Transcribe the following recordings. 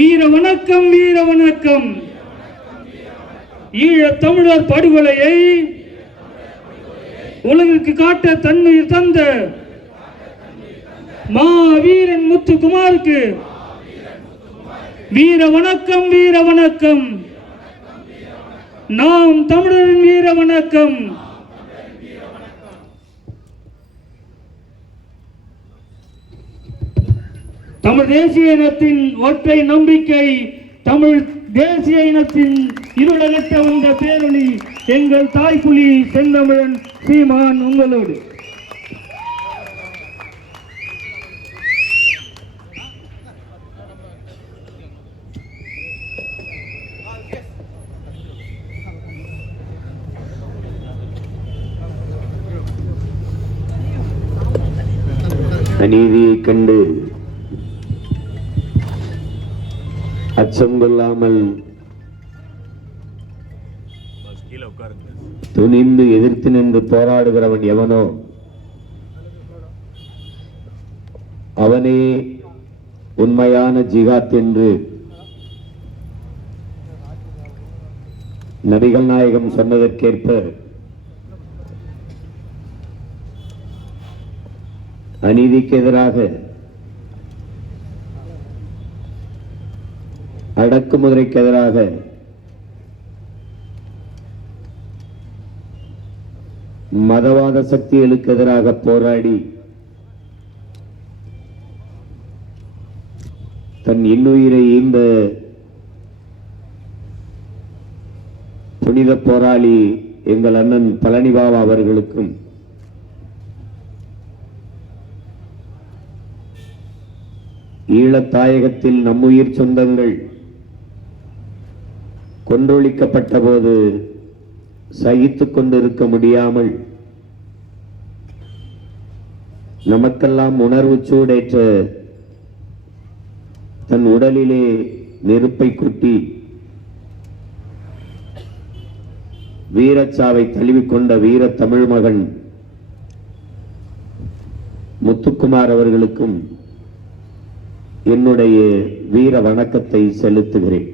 வீர வணக்கம், வீர வணக்கம். ஈழத் தமிழர் படுகொலையை உலகிற்கு காட்ட தன்னுயிர் தந்த மாவீரன் முத்துக்குமாருக்கு வீர வணக்கம், வீர வணக்கம். நாம் தமிழரின் வீர வணக்கம். தமிழ் தேசிய இனத்தின் ஒற்றை நம்பிக்கை, தமிழ் தேசிய இனத்தின் இருளகற்ற வந்த பேரொளி எங்கள் தாய்ப்புலி செந்தமிழன் சீமான் உங்களோடு. அநீதியை கண்டு அச்சம் கொள்ளாமல் துணிந்து எதிர்த்து நின்று போராடுகிறவன் எவனோ அவனே உண்மையான ஜிகாத் என்று நபிகள் நாயகம் சொன்னதற்கேற்ப அநீதிக்கு எதிராக, அடக்குமுறைக்கு எதிராக, மதவாத சக்திகளுக்கு எதிராக போராடி தன் இன்னுயிரை ஈந்த புனித போராளி எங்கள் அண்ணன் பழனிபாபா அவர்களுக்கும் ஈழத்தாயகத்தில் நம்முயிர் சொந்தங்கள் கொன்றொழிக்கப்பட்ட போது சகித்துக் கொண்டிருக்க முடியாமல் நமக்கெல்லாம் உணர்வு சூடேற்ற தன் உடலிலே நெருப்பை குட்டி வீரச்சாவை தழுவிக்கொண்ட வீர தமிழ் மகன் முத்துக்குமார் அவர்களுக்கும் என்னுடைய வீர வணக்கத்தை செலுத்துகிறேன்.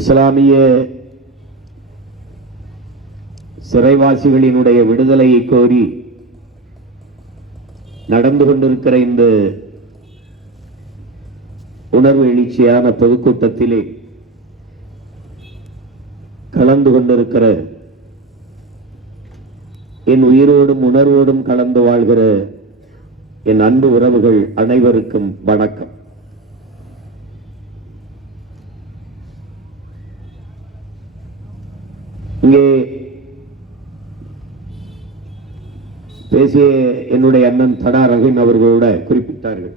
இஸ்லாமிய சிறைவாசிகளினுடைய விடுதலையை கோரி நடந்து கொண்டிருக்கிற இந்த உணர்வு எழுச்சியான பொதுக்கூட்டத்திலே கலந்து கொண்டிருக்கிற என் உயிரோடும் உணர்வோடும் கலந்து வாழ்கிற என் அன்பு உறவுகள் அனைவருக்கும் வணக்கம். இங்கே பேசிய என்னுடைய அண்ணன் தடா ரஹீம் அவர்களோட குறிப்பிட்டார்கள்,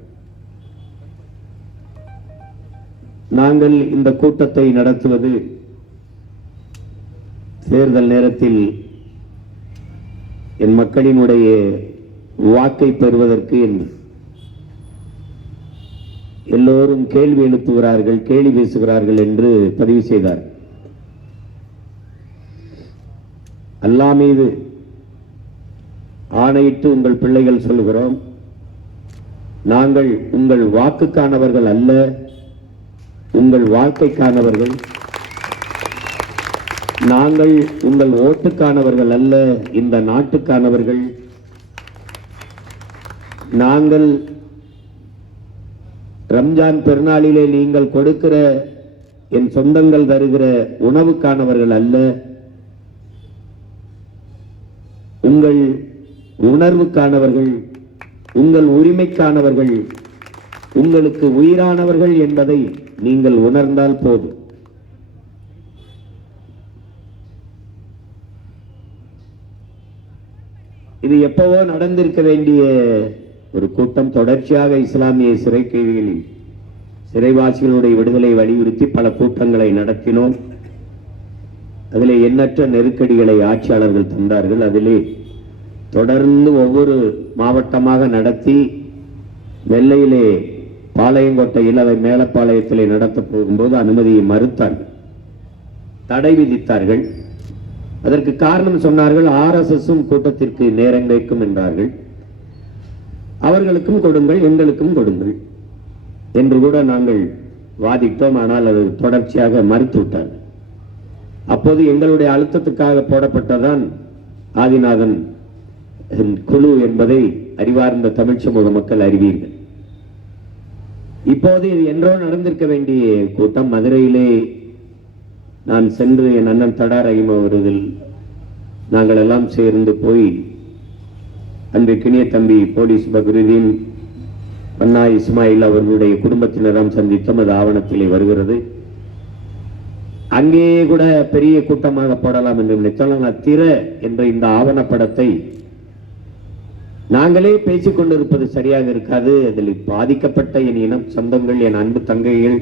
நாங்கள் இந்த கூட்டத்தை நடத்துவது தேர்தல் நேரத்தில் என் மக்களினுடைய வாக்கை பெறுவதற்கு எல்லோரும் கேள்வி எழுப்புகிறார்கள், கேள்வி பேசுகிறார்கள் என்று பதிவு செய்தார். அல்லாஹ் மீது ஆணையிட்டு உங்கள் பிள்ளைகள் சொல்லுகிறோம், நாங்கள் உங்கள் வாக்குக்கானவர்கள் அல்ல, உங்கள் வாழ்க்கைக்கானவர்கள். நாங்கள் உங்கள் ஓட்டுக்கானவர்கள் அல்ல, இந்த நாட்டுக்கானவர்கள். நாங்கள் ரம்ஜான் பெருநாளிலே நீங்கள் கொடுக்கிற என் சொந்தங்கள் தருகிற உணவுக்கானவர்கள் அல்ல, உங்கள் உணர்வுக்கானவர்கள், உங்கள் உரிமைக்கானவர்கள், உங்களுக்கு உயிரானவர்கள் என்பதை நீங்கள் உணர்ந்தால் போதும். இது எப்பவோ நடந்திருக்க வேண்டிய ஒரு கூட்டம். தொடர்ச்சியாக இஸ்லாமிய சிறை கைதிகளில் சிறைவாசிகளுடைய விடுதலை வலியுறுத்தி பல கூட்டங்களை நடத்தினோம். அதிலே எண்ணற்ற நெருக்கடிகளை ஆட்சியாளர்கள் தந்தார்கள். அதிலே தொடர்ந்து ஒவ்வொரு மாவட்டமாக நடத்தி நெல்லையிலே பாளையங்கோட்டையில் அதை மேலப்பாளையத்திலே நடத்த போகும்போது அனுமதியை மறுத்தார்கள், தடை விதித்தார்கள். அதற்கு காரணம் சொன்னார்கள், RSSம் கூட்டத்திற்கு நேரம் வைக்கும் என்றார்கள். அவர்களுக்கும் கொடுங்கள், எங்களுக்கும் கொடுங்கள் என்று கூட நாங்கள் வாதிட்டோம். ஆனால் அது தொடர்ச்சியாக மறுத்துவிட்டார். அப்போது எங்களுடைய அழுத்தத்துக்காக போடப்பட்டதான் ஆதிநாதன் குழு என்பதை அறிவார்ந்த தமிழ் சமூக மக்கள் அறிவீர்கள். இப்போது இது என்றோ நடந்திருக்க வேண்டிய கூட்டம். மதுரையிலே நான் சென்று என் அண்ணன் தடா ரஹீம் அவர்கள் நாங்கள் எல்லாம் சேர்ந்து போய் அன்றைக்கினிய தம்பி போலீஸ் பக்ருதீன் அண்ணா இஸ்மாயில் அவர்களுடைய குடும்பத்தினராம் சந்தித்தோம். அது ஆவணத்திலே வருகிறது. அங்கே கூட பெரிய கூட்டமாக போடலாம் என்று நினைத்தால் திற என்ற இந்த ஆவணப்படத்தை நாங்களே பேசிக் கொண்டிருப்பது சரியாக இருக்காது. அதில் பாதிக்கப்பட்ட என் இனம் சொந்தங்கள், என் அன்பு தங்கைகள்,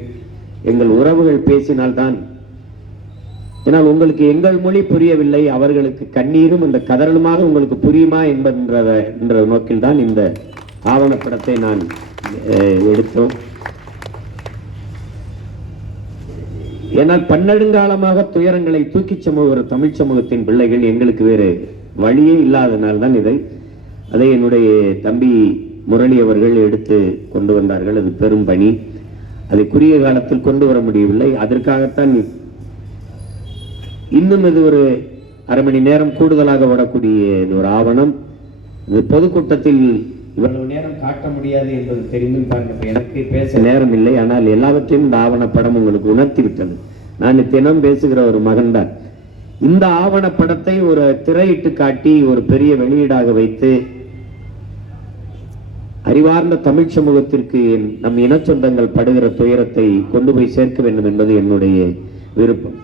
எங்கள் உறவுகள் பேசினால்தான். ஏனால் உங்களுக்கு எங்கள் மொழி புரியவில்லை, அவர்களுக்கு கண்ணீரும் இந்த கதறலுமாக உங்களுக்கு புரியுமா என்ற நோக்கில் தான் இந்த ஆவணப்படத்தை நான் எடுத்தோம். ஏனால் பன்னெடுங்காலமாக துயரங்களை தூக்கி சுமக்கிற தமிழ் சமூகத்தின் பிள்ளைகள் எங்களுக்கு வேறு வழியே இல்லாதனால் தான் அதை என்னுடைய தம்பி முரளி அவர்கள் எடுத்து கொண்டு வந்தார்கள். அது பெரும் பணி. அதை குறுகிய காலத்தில் கொண்டு வர முடியவில்லை. அதற்காகத்தான் இன்னும் இது ஒரு அரை மணி நேரம் கூடுதலாக வரக்கூடிய ஒரு ஆவணம். இது பொதுக்கூட்டத்தில் இவ்வளவு நேரம் காட்ட முடியாது என்பது தெரிந்தும் பாருங்க, எனக்கு பேச நேரம் இல்லை. ஆனால் எல்லாவற்றையும் இந்த ஆவணப்படம் உங்களுக்கு உணர்த்தி விட்டது. நான் தினம் பேசுகிற ஒரு மகன்தான். இந்த ஆவணப்படத்தை ஒரு திரையிட்டு காட்டி ஒரு பெரிய வெளியீடாக வைத்து அறிவார்ந்த தமிழ் சமூகத்திற்கு நம் இன சொந்தங்கள் படுகிற துயரத்தை கொண்டு போய் சேர்க்க வேண்டும் என்பது என்னுடைய விருப்பம்.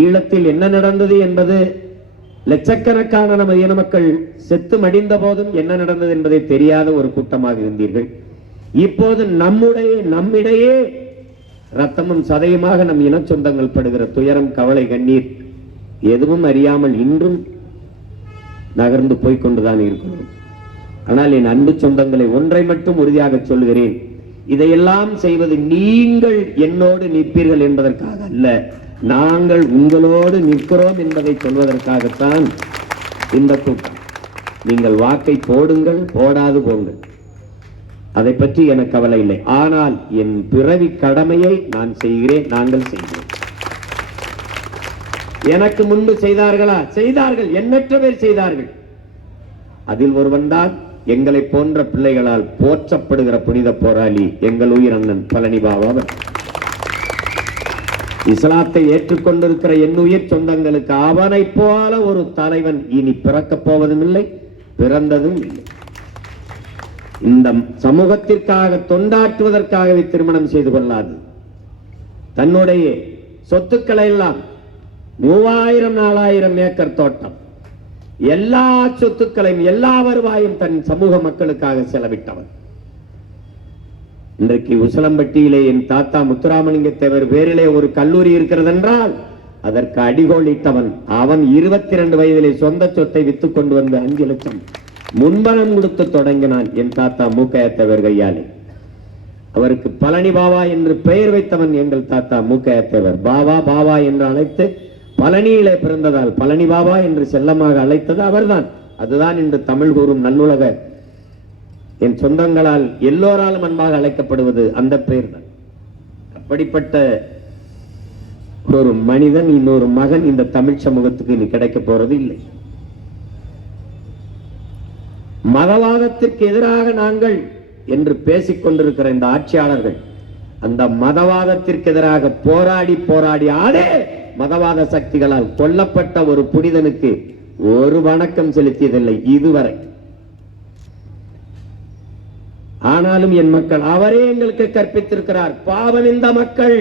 ஈழத்தில் என்ன நடந்தது என்பது லட்சக்கணக்கான நம்ம இன மக்கள் செத்து மடிந்த போதும் என்ன நடந்தது என்பதை தெரியாத ஒரு கூட்டமாக இருந்தீர்கள். இப்போது நம்மிடையே ரத்தமும் சதையுமாக நம் இன சொந்தங்கள் படுகிற துயரம், கவலை, கண்ணீர் எதுவும் அறியாமல் இன்றும் நகர்ந்து போய்கொண்டுதான் இருக்கிறோம். ஆனால் என் அன்பு சொந்தங்களை ஒன்றை மட்டும் உறுதியாக சொல்கிறேன், இதையெல்லாம் செய்வது நீங்கள் என்னோடு நிற்பீர்கள் என்பதற்காக அல்ல, நாங்கள் உங்களோடு நிற்கிறோம் என்பதை சொல்வதற்காகத்தான் இந்த கூட்டம். நீங்கள் வாக்கை போடுங்கள், போடாது போங்கள், அதை பற்றி எனக்கு கவலை இல்லை. ஆனால் என் பிறவி கடமையை நான் செய்கிறேன், நாங்கள் செய்கிறோம். எனக்கு முன்பு செய்தார்களா? செய்தார்கள், எண்ணற்ற பேர் செய்தார்கள். அதில் ஒருவன் தான் எங்களை போன்ற பிள்ளைகளால் போற்றப்படுகிற புனித போராளி எங்கள் உயிர் அண்ணன் பழனி பாபா. இஸ்லாத்தை ஏற்றுக்கொண்டிருக்கிற என் உயிர் சொந்தங்களுக்கு அவனை போல ஒரு தலைவன் இனி பிறக்கப் போவதும் இல்லை, பிறந்ததும் இல்லை. இந்த சமூகத்திற்காக தொண்டாற்றுவதற்காகவே திருமணம் செய்து கொள்ளாது, தன்னுடைய சொத்துக்களை எல்லாம் 3000-4000 ஏக்கர் தோட்டம், எல்லா சொத்துக்களையும் எல்லா வருவாயும் தன் சமூக மக்களுக்காக செலவிட்டவன். இன்றைக்கு உசிலம்பட்டியிலே என் தாத்தா முத்துராமலிங்க தேவர் பேரிலே ஒரு கல்லூரி இருக்கிறது என்றால் அதற்கு அடிகோலிட்டவன் அவன். 22 வயதிலே சொந்த சொத்தை வித்துக் கொண்டு வந்து 5 லட்சம் முன்பணம் கொடுத்து தொடங்கினான் என் தாத்தா மூக்கைய தேவர் கையாலே. அவருக்கு பழனி பாபா என்று பெயர் வைத்தவன் எங்கள் தாத்தா மூக்கைய தேவர். பாபா பாபா என்று அழைத்து பழனியிலே பிறந்ததால் பழனி பாபா என்று செல்லமாக அழைத்தது அவர்தான். அதுதான் இன்று தமிழ் கூறும் நல்லுலக என் சொந்தங்களால் எல்லோராலும் அன்பாக அழைக்கப்படுவது அந்த பெயர் தான். அப்படிப்பட்ட ஒரு மனிதன், இன்னொரு மகன் இந்த தமிழ் சமூகத்துக்கு இனி கிடைக்க போறது இல்லை. மதவாதத்திற்கு எதிராக நாங்கள் என்று பேசிக் கொண்டிருக்கிற இந்த ஆட்சியாளர்கள் அந்த மதவாதத்திற்கு எதிராக போராடி அதே மதவாத சக்திகளால் கொல்லப்பட்ட ஒரு புனிதனுக்கு ஒரு வணக்கம் செலுத்தியதில்லை இதுவரை. ஆனாலும் என் மக்கள் அவரே எங்களுக்கு கற்பித்திருக்கிறார். பாவம் இந்த மக்கள்.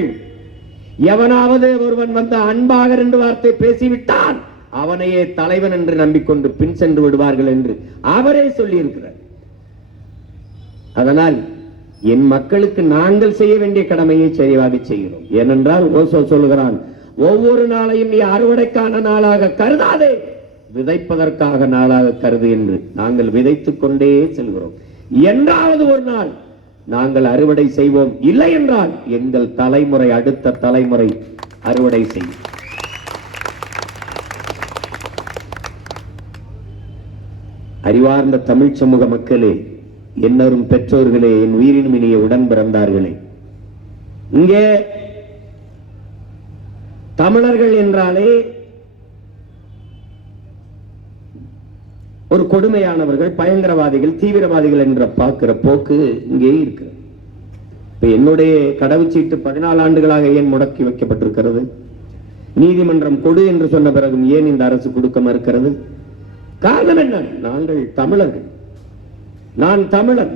எவனாவது ஒருவன் வந்து அன்பாக 2 வார்த்தை பேசிவிட்டான் அவனையே தலைவன் என்று நம்பிக்கொண்டு பின் சென்று விடுவார்கள் என்று அவரே சொல்லி இருக்கிறார். அதனால் என் மக்களுக்கு நாங்கள் செய்ய வேண்டிய கடமையை சரியாக செய்கிறோம். ஏனென்றால் ஓசோ சொல்கிறான், ஒவ்வொரு நாளையும் நீ அறுவடைக்கான நாளாக கருதாதே, விதைப்பதற்காக நாளாக கருது என்று. நாங்கள் விதைத்துக் கொண்டே செல்கிறோம். என்றாவது ஒரு நாள் நாங்கள் அறுவடை செய்வோம். இல்லை என்றால் எங்கள் தலைமுறை, அடுத்த தலைமுறை அறுவடை செய்யும். அறிவார்ந்த தமிழ் சமூக மக்களே, என்னரும் பெற்றோர்களே, என் உயிரினும் இனிய உடன் பிறந்தார்களே, இங்கே தமிழர்கள் என்றாலே ஒரு கொடுமையானவர்கள், பயங்கரவாதிகள், தீவிரவாதிகள் என்ற பார்க்கிற போக்கு இங்கே இருக்கு. இப்ப என்னுடைய கடவுச்சீட்டு 14 ஆண்டுகளாக ஏன் முடக்கி வைக்கப்பட்டிருக்கிறது? நீதிமன்றம் கொடு என்று சொன்ன பிறகும் ஏன் இந்த அரசு கொடுக்க மறுக்கிறது? காரணம் என்ன? நாங்கள் தமிழர்கள், நான் தமிழன்.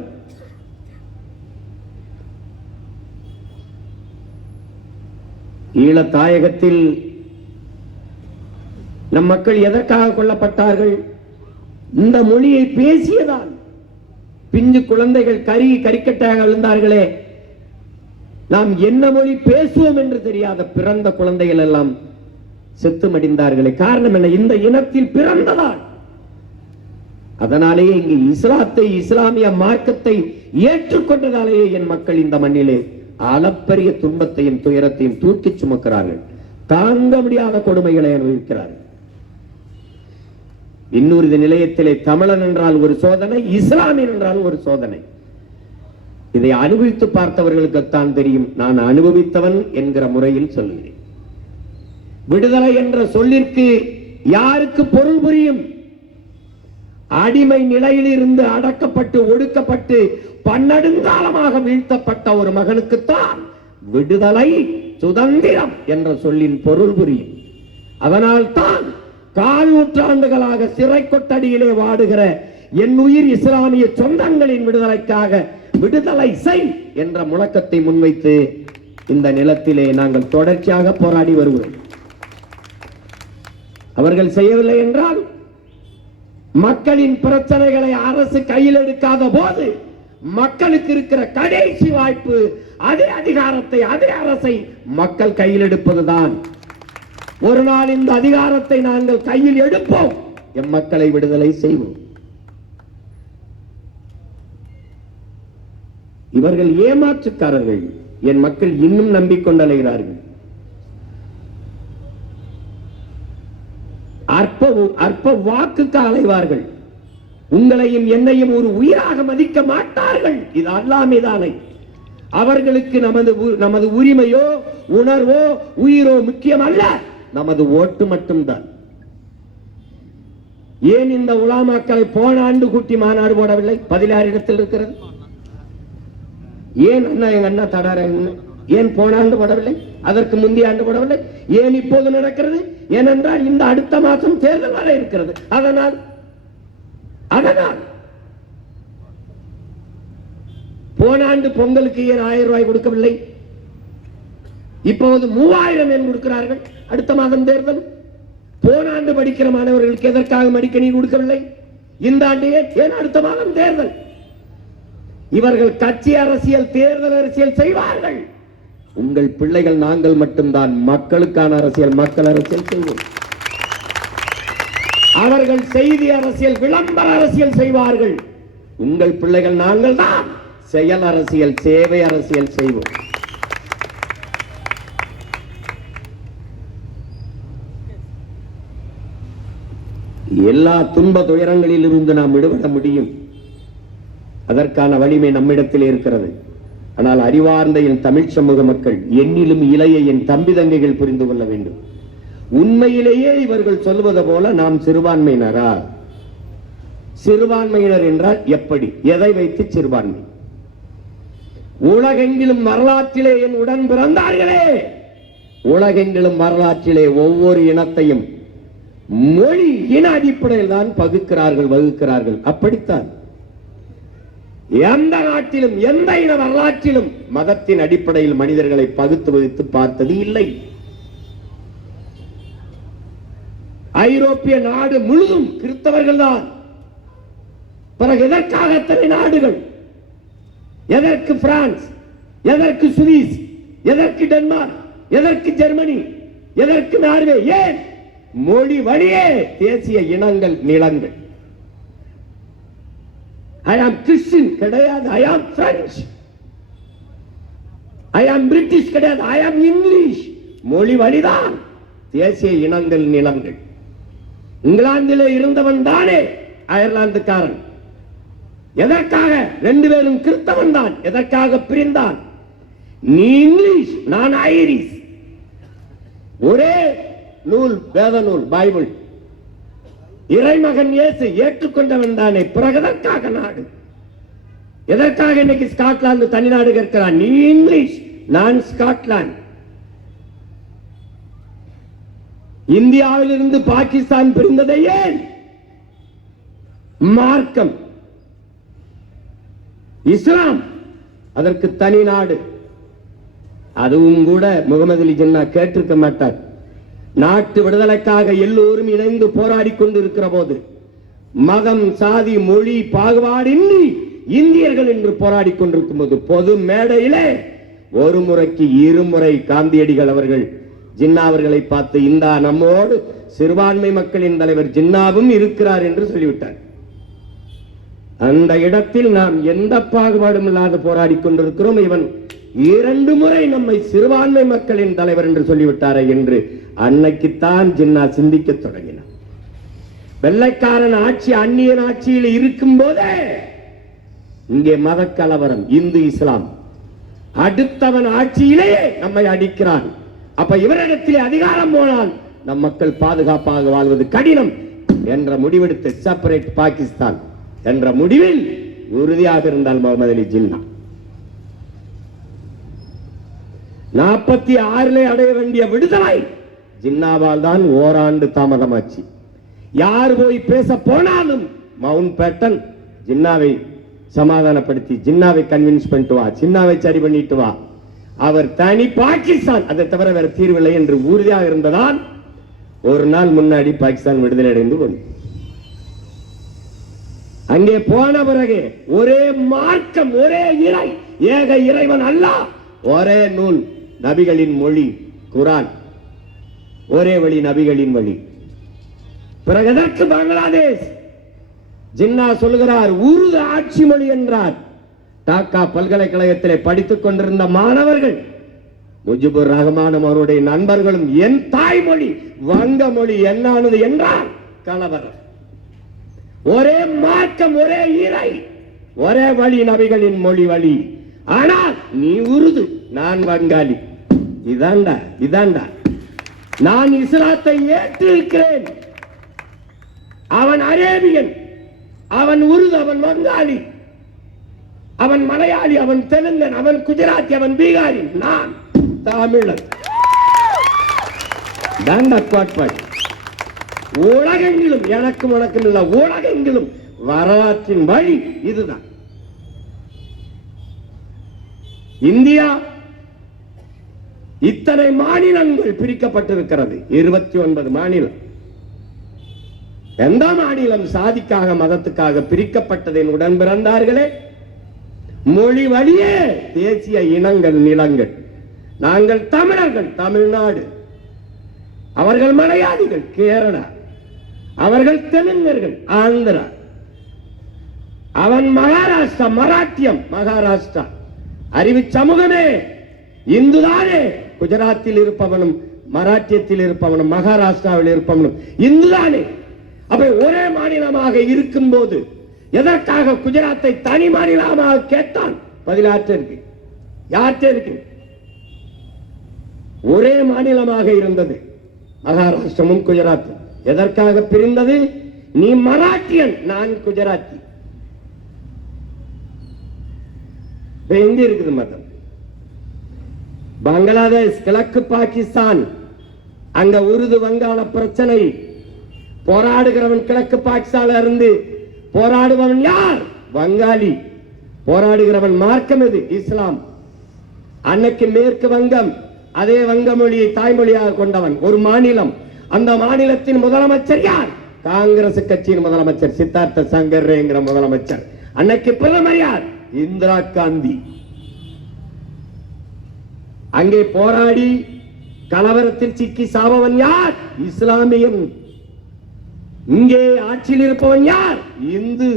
ஈழத் தாயகத்தில் நம் மக்கள் எதற்காக கொல்லப்பட்டார்கள்? இந்த மொழியை பேசியதால். பிஞ்சு குழந்தைகள் கரிக்கட்டாக விழுந்தார்களே, நாம் என்ன மொழி பேசுவோம் என்று தெரியாத பிறந்த குழந்தைகள் எல்லாம் செத்து மடிந்தார்களே. காரணம் என்ன? இந்த இனத்தில் பிறந்ததால். அதனாலேயே இங்கு இஸ்லாத்தை, இஸ்லாமிய மார்க்கத்தை ஏற்றுக்கொண்டதாலேயே என் மக்கள் இந்த மண்ணிலே அளப்பரிய துன்பத்தையும் துயரத்தையும் தூக்கி சுமக்கிறார்கள். தாங்க முடியாத கொடுமைகளை அனுபவிக்கிறார்கள். இன்னொரு நிலையத்திலே தமிழன் என்றால் ஒரு சோதனை, இஸ்லாமியன் என்றால் ஒரு சோதனை. இதை அனுபவித்து பார்த்தவர்களுக்குத்தான் தெரியும். நான் அனுபவித்தவன் என்கிற முறையில் சொல்கிறேன். விடுதலை என்ற சொல்லிற்கு யாருக்கு பொருள் புரியும்? அடிமை நிலையில் இருந்து அடக்கப்பட்டு ஒடுக்கப்பட்டு பன்னெடுங்காலமாக வீழ்த்தப்பட்ட ஒரு மகனுக்குத்தான் விடுதலை, சுதந்திரம் என்ற சொல்லின் பொருள் புரியும். அதனால் தான் 4 நூற்றாண்டுகளாக சிறை கொட்டடியிலே வாடுகிற என் உயிர் இஸ்லாமிய சொந்தங்களின் விடுதலைக்காக விடுதலை செய் என்ற முழக்கத்தை முன்வைத்து இந்த நிலத்திலே நாங்கள் தொடர்ச்சியாக போராடி வருகிறோம். அவர்கள் செய்யவில்லை என்றால், மக்களின் பிரச்சனைகளை அரசு கையில் எடுக்காத போது மக்களுக்கு இருக்கிற கடைசி வாய்ப்பு அதே அதிகாரத்தை, அதே அரசை மக்கள் கையில் எடுப்பதுதான். ஒரு நாள் இந்த அதிகாரத்தை நாங்கள் கையில் எடுப்போம், எம் மக்களை விடுதலை செய்வோம். இவர்கள் ஏமாற்றுக்காரர்கள். என் மக்கள் இன்னும் நம்பிக்கொண்டலைகிறார்கள். அற்ப வாக்குக்கு அலைவார்கள். உங்களையும் என்னையும் ஒரு உயிராக மதிக்க மாட்டார்கள். இது அல்லாமைதானே. அவர்களுக்கு நமது உரிமையோ உணர்வோ உயிரோ முக்கியம் அல்ல, நமது ஓட்டு மட்டும்தான். ஏன் இந்த உலமாக்களை போன ஆண்டு கூட்டி மாநாடு போடவில்லை? 16 இடத்தில் இருக்கிறது. ஏன் அண்ணா, எங்க அண்ணா தடார ஏன் போன ஆண்டு போடவில்லை? அதற்கு முந்தைய ஆண்டு போடவில்லை? ஏன் இப்போது நடக்கிறது? ஏனென்றால் இந்த அடுத்த மாதம் தேர்தல் வர இருக்கிறது. அதனால் போன ஆண்டு பொங்கலுக்கு ஏன் 1000 ரூபாய் கொடுக்கவில்லை? இப்போது 3000 ஏன் கொடுக்கிறார்கள்? அடுத்த மாதம் தேர்தல். போன ஆண்டு படிக்கிற மாணவர்களுக்கு எதற்காக மடிக்கணி கொடுக்கவில்லை? இந்த ஆண்டு ஏன் அடுத்த மாதம் தேர்தல்? இவர்கள் கட்சி அரசியல், தேர்தல் அரசியல் செய்வார்கள். உங்கள் பிள்ளைகள் நாங்கள் மட்டும்தான் மக்களுக்கான அரசியல், மக்கள் அரசியல் செய்வோம். அவர்கள் செய்தி அரசியல், விளம்பர அரசியல் செய்வார்கள். உங்கள் பிள்ளைகள் நாங்கள் தான் செயல் அரசியல், சேவை அரசியல் செய்வோம். எல்லா துன்ப துயரங்களில் இருந்து நாம் விடுபட முடியும். அதற்கான வலிமை நம்மிடத்தில் இருக்கிறது. ஆனால் அறிவார்ந்த என் தமிழ் சமூக மக்கள், என்னிலும் இளைய என் தம்பி தங்கைகள் புரிந்து கொள்ள வேண்டும். உண்மையிலேயே இவர்கள் சொல்வது போல நாம் சிறுபான்மையினரா? சிறுபான்மையினர் என்றால் எப்படி, எதை வைத்து சிறுபான்மை? உலகெங்கிலும் வரலாற்றிலே என் உடன் பிறந்தார்களே, உலகெங்கிலும் வரலாற்றிலே ஒவ்வொரு இனத்தையும் மொழி, இன அடிப்படையில் தான் பகுக்கிறார்கள், வகுக்கிறார்கள். அப்படித்தான் எந்த நாட்டிலும், எந்த இன வரலாற்றிலும் மதத்தின் அடிப்படையில் மனிதர்களை பகுத்து வகுத்து பார்த்தது இல்லை. ஐரோப்பிய நாடு முழுதும் கிறிஸ்தவர்கள் தான். பிறகு எதற்காக அத்தனை நாடுகள்? எதற்கு பிரான்ஸ்? எதற்கு சுவிஸ்? எதற்கு டென்மார்க்? எதற்கு ஜெர்மனி? எதற்கு நார்வே? ஏன்? மொழி வழியே தேசிய இனங்கள், நிலங்கள். I am Christian கிடையாது, I am French. I am British கிடையாது, I am English. மொழி வழிதான் தேசிய இனங்கள், நிலங்கள். இங்கிலாந்திலே இருந்தவன் தானே அயர்லாந்துக்காரன். எதற்காக? ரெண்டு பேரும் கிறிஸ்தவன் தான். எதற்காக பிரிந்தான்? நீ இங்கிலீஷ், நான் ஐரிஷ். ஒரே நூல், வேத நூல், பைபிள். இறைமகன் இயேசு ஏற்றுக்கொண்டவன் தானே. பிறகு எதற்காக நாடு? எதற்காக இன்னைக்கு ஸ்காட்லாந்து தனிநாடு கேட்கிறான்? நீ இங்கிலீஷ், நான் ஸ்காட்லாந்து. இந்தியாவில் இருந்து பாகிஸ்தான் பிரிந்ததை ஏன்? மார்க்கம், இஸ்லாம், அதற்கு தனி நாடு. அதுவும் கூட முகமது அலி ஜின்னா கேட்டிருக்க மாட்டார். நாட்டு விடுதலைக்காக எல்லோரும் இணைந்து போராடி கொண்டிருக்கிற போது, மதம், சாதி, மொழி பாகுபாடின்றி இந்தியர்கள் என்று போராடி கொண்டிருக்கும் போது, பொது மேடையிலே ஒரு முறைக்கு இருமுறை காந்தியடிகள் அவர்கள் ஜின்னா அவர்களை பார்த்து, இந்த நம்மோடு சிறுபான்மை மக்களின் தலைவர் ஜின்னாவும் இருக்கிறார் என்று சொல்லிவிட்டார். அந்த இடத்தில் நாம் எந்த பாகுபாடும் இல்லாத போராடி கொண்டிருக்கிறோம். இவன் 2 முறை நம்மை சிறுபான்மை மக்களின் தலைவர் என்று சொல்லிவிட்டாரே என்று அன்னைக்குத்தான் ஜின்னா சிந்திக்க தொடங்கினார். வெள்ளைக்காரன் ஆட்சி, அந்நியன் ஆட்சியில் இருக்கும் போதே இங்கே மத கலவரம், இந்து இஸ்லாம். அடுத்தவன் ஆட்சியிலேயே நம்மை அடிக்கிறான். அப்ப இவரிடத்திலே அதிகாரம் போனால் நம் மக்கள் பாதுகாப்பாக வாழ்வது கடினம் என்ற முடிவெடுத்து செப்பரேட் பாகிஸ்தான் என்ற முடிவில் உறுதியாக இருந்தால் முகமது அலி ஜின்னா 46 அடைய வேண்டிய விடுதலை ஜின்னாவால் தான் ஓராண்டு தாமதமாச்சு. யார் போய் பேச போனாலும் மவுண்ட் பேட்டன் ஜின்னாவை சமாதானப்படுத்தி, ஜின்னாவை கன்வின்ஸ் பண்ணிட்டு வா, ஜின்னாவை சரி பண்ணிட்டு வா, அவர் தனி பாகிஸ்தான், அதை தவிர வேற தீர்வில்லை என்று உறுதியாக இருந்ததால் ஒரு நாள் முன்னாடி பாகிஸ்தான் விடுதலை அடைந்து கொண்டு அங்கே போன பிறகு ஒரே மார்க்கம், ஒரே இறை, ஏக இறைவன் அல்லாஹ், ஒரே நூல், நபிகளின் மொழி குர்ஆன், ஒரே வழி, நபிகளின் வழி. பிறகு எதற்கு பங்களாதேஷ்? ஜின்னா சொல்கிறார் உருது ஆட்சி மொழி என்றார். டாக்கா பல்கலைக்கழகத்திலே படித்துக் கொண்டிருந்த மாணவர்கள், முஜிபுர் ரஹ்மானும் அவருடைய நண்பர்களும் என் தாய்மொழி வங்க மொழி என்னானது என்றார். கலவரம். ஒரே மார்க்கம், ஒரே இறை, ஒரே வழி, நபிகளின் மொழி வழி. ஆனால் நீ உருது, நான் வங்காளி. இதாண்டா இதாண்டா. நான் இஸ்லாத்தை ஏற்றிருக்கிறேன். அவன் அரேபியன், அவன் உருது, அவன் வங்காளி, அவன் மலையாளி, அவன் தெலுங்கன், அவன் குஜராத்தி, அவன் பீகாரி, நான் தமிழன். கோட்பாடு உலகெங்கிலும், எனக்கும் உனக்கும் இல்ல, உலகெங்கிலும் வரலாற்றின் வழி இதுதான். இந்தியா இத்தனை மாநிலங்கள் பிரிக்கப்பட்டிருக்கிறது, 29 மாநிலம். எந்த மாநிலம் சாதிக்காக, மதத்துக்காக பிரிக்கப்பட்டதின் உடன் பிறந்தார்களே? மொழி வழியே தேசிய இனங்கள், நிலங்கள். நாங்கள் தமிழர்கள், தமிழ்நாடு. அவர்கள் மலையாளிகள், கேரளா. அவர்கள் தெலுங்கர்கள், ஆந்திரா. அவன் மகாராஷ்டிரா, மராட்டியம், மகாராஷ்டிரா. அறிவு சமூகமே இந்துதானே. குஜராத்தில் இருப்பவனும், மராட்டியத்தில் இருப்பவனும், மகாராஷ்டிராவில் இருப்பவனும் இந்துதானே. அப்ப ஒரே மாநிலமாக இருக்கும் போது எதற்காக குஜராத்தை தனி மாநிலமாக கேட்டான்? பதிலாற்ற இருக்கு, யார்கிட்ட இருக்கு? ஒரே மாநிலமாக இருந்தது மகாராஷ்டிரமும் குஜராத்தும். எதற்காக பிரிந்தது? நீ மராட்டியன், நான் குஜராத்தி. எங்க இருக்குது மதம்? பங்களாதேஷ், கிழக்கு பாகிஸ்தான், அங்க உருது வங்காள பிரச்சனை. போராடுகிறவன் கிழக்கு பாகிஸ்தான்ல இருந்து போராடுபவன் யார்? வங்காளி. போராடுகிறவன் மார்க்கம் எது? இஸ்லாம். அன்னைக்கு மேற்கு வங்கம், அதே வங்க மொழியை தாய்மொழியாக கொண்டவன் ஒரு மாநிலம். அந்த மாநிலத்தின் முதலமைச்சர் யார்? காங்கிரஸ் கட்சியின் முதலமைச்சர் சித்தார்த்த சங்கர்ங்கிற முதலமைச்சர். அன்னைக்கு பிரதமர் யார்? இந்திரா காந்தி. அங்கே போராடி கலவரத்தில் சிக்கி சாபவன் யார்? இஸ்லாமியன். இங்கே ஆட்சியில் இருப்பவன் யார்? இந்து.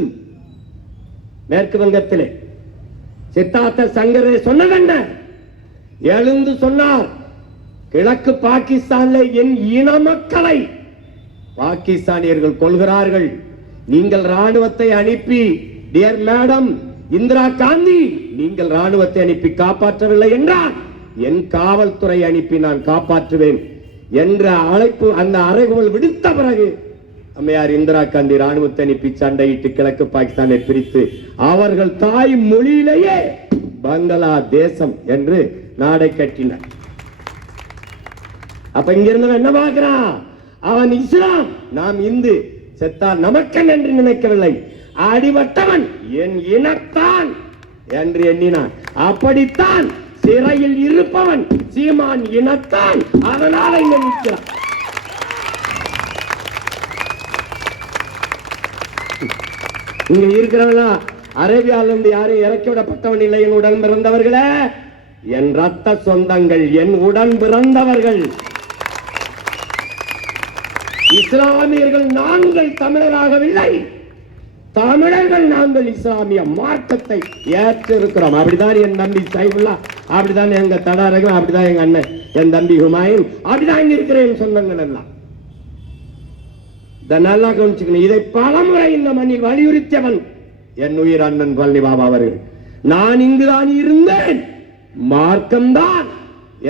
மேற்கு வங்கத்திலே சித்தார்த்த சங்கரே சொன்னதென்ன? எழுந்து சொன்னார், கிழக்கு பாகிஸ்தானில் என் இன மக்களை பாகிஸ்தானியர்கள் கொள்கிறார்கள். நீங்கள் ராணுவத்தை அனுப்பி, டியர் மேடம் இந்திரா காந்தி, நீங்கள் ராணுவத்தை அனுப்பி காப்பாற்றவில்லை என்றால் என் காவல்துறை அனுப்பி நான் காப்பாற்றுவேன் என்ற அழைப்பு அந்த அறைகோல் விடுத்த பிறகு அம்மையார் இந்திரா காந்தி ராணுவத்தை அனுப்பி சண்டையிட்டு கிழக்கு பாகிஸ்தானை பிரித்து அவர்கள் தாய் மொழியிலேயே பங்களாதேசம் என்று நாடை கட்டினார். அப்ப இங்க இருந்து என்ன பார்க்கிறான்? அவன் இஸ்லாம், நாம் இந்து, செத்தால் நமக்கன் என்று நினைக்கவில்லை, அடிபட்டவன் என் இனத்தான் என்று எண்ணினான். அப்படித்தான் சிறையில் இருப்பவன் சீமான் இனத்தான், அதனால இங்க நிற்கிறான். இங்க இருக்கிறவனா அரேபியால இருந்து யாரும் இறக்கி விடப்பட்டவன் இல்லை. என் உடன் பிறந்தவர்களே, என் ரத்த சொந்தங்கள், என் உடன் பிறந்தவர்கள் இஸ்லாமியர்கள். நாங்கள் தமிழராகவில்லை, தமிழர்கள் நாங்கள் இஸ்லாமிய மார்க்கத்தை ஏற்றிருக்கிறோம். அப்படிதான் என் தம்பி சைபுல்லா, அப்படிதான் எங்க தடாரகம், அப்படிதான் எங்க அண்ணன் என் தம்பி ஹுமாயூன், அப்படிதான் இங்க இருக்கிறேன் சொந்தங்கள் எல்லாம். நல்லா கவனிச்சுக்கணும். இதை பலமுறை இந்த மண்ணில் வலியுறுத்தியவன் என் உயிர் அண்ணன் பழனி பாபா அவர்கள். நான் இங்குதான் இருந்தேன், மார்க்கம்தான்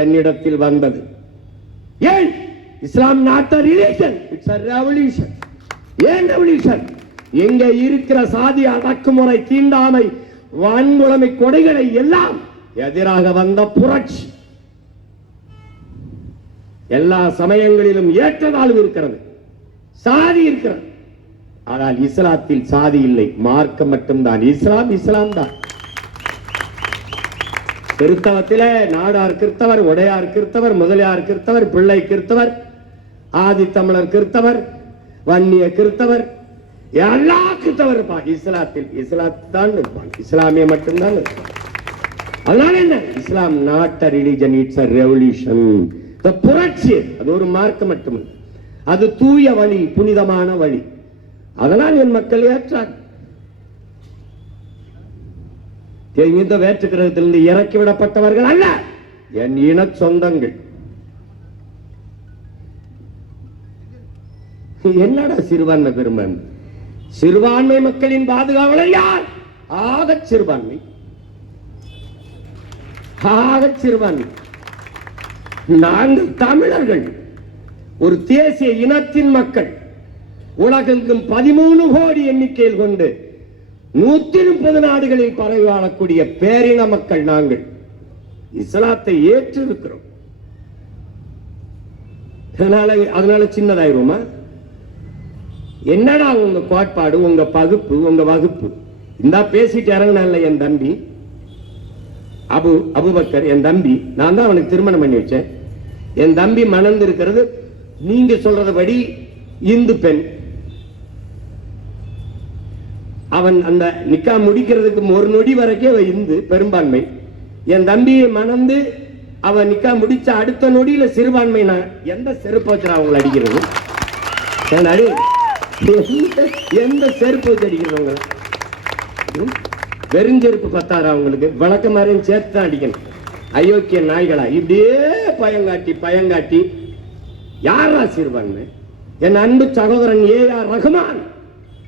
என்னிடத்தில் வந்தது. ஏன் இஸ்லாம் not a religion, it's a revolution. ஏன் ரெவல்யூஷன்? எங்க இருக்கிற சாதி அடக்குமுறை, தீண்டாமை, வன்முறை கொடைகளை எல்லாம் எதிராக வந்த புரட்சி. எல்லா சமயங்களிலும் ஏற்றதாலும் இருக்கிறது, சாதி இருக்கிறது. ஆனால் இஸ்லாத்தில் சாதி இல்லை, மார்க்கம் மட்டும்தான். இஸ்லாம் இஸ்லாம் தான். கிறிஸ்தவத்திலே நாடார் கிறிஸ்தவர், உடையார் கிறிஸ்தவர், முதலியார் கிறிஸ்தவர், பிள்ளை கிறிஸ்தவர், ஆதி தமிழர் கிறிஸ்தவர், வன்னிய கிறிஸ்தவர், எல்லா கிறிஸ்தவர் இருப்பான். இஸ்லாத்தில் இஸ்லாத்தான் இருப்பான், இஸ்லாமிய மட்டும்தான் இருப்பான். அதனால என்ன? இஸ்லாம் not a religion, it's a revolution. புரட்சி அது ஒரு மார்க்கம் மட்டுமல்ல, அது தூய வழி, புனிதமான வழி. அதனால் என் மக்கள் ஏற்றார். இந்த வேற்று கிரகத்திலிருந்து இறக்கி விடப்பட்டவர்கள் அல்ல, என் இன சொந்தங்கள். என்னடா சிறுபான்மை பெரும்பான்மை? சிறுபான்மை மக்களின் பாதுகாவலர் யார்? ஆக சிறுபான்மை, ஆக சிறுபான்மை. நாங்கள் தமிழர்கள் ஒரு தேசிய இனத்தின் மக்கள். உலகெங்கும் 13 கோடி எண்ணிக்கையில் கொண்டு 130 நாடுகளில் பரவி வாழக்கூடிய பேரின மக்கள் நாங்கள். இஸ்லாத்தை ஏற்று இருக்கிறோம். அதனால சின்னதாயிருமா? என்னடா உங்க கோட்பாடு, உங்க பகுப்பு, உங்க வகுப்பு? இந்த பேசிட்டு இறங்கினால என் தம்பி அபுபக்கர், என் தம்பி, நான் தான் அவனுக்கு திருமணம் பண்ணி வச்சேன். என் தம்பி மணந்து இருக்கிறது நீங்க சொல்றதுபடி இந்து பெண். அவன் அந்த நிக்கா முடிக்கிறதுக்கு ஒரு நொடி வரைக்கும் இந்து பெரும்பான்மை. என் தம்பியை மணந்து அவன் நிக்கா முடிச்ச அடுத்த நொடியில சிறுபான்மை. நான் எந்த செருப்பு வச்சுறா அவங்களை அடிக்கிறது? எந்த செருப்பு வச்சு அடிக்கிறவங்க? வெறுஞ்செருப்பு பத்தாரா அவங்களுக்கு? விளக்க மாதிரியும் சேர்த்து தான் அடிக்கணும். அயோக்கிய நாய்களா இப்படியே பயங்காட்டி பயங்காட்டி யாரா சிறுபான்மை? என் அன்பு சகோதரன் A.R. ரஹ்மான்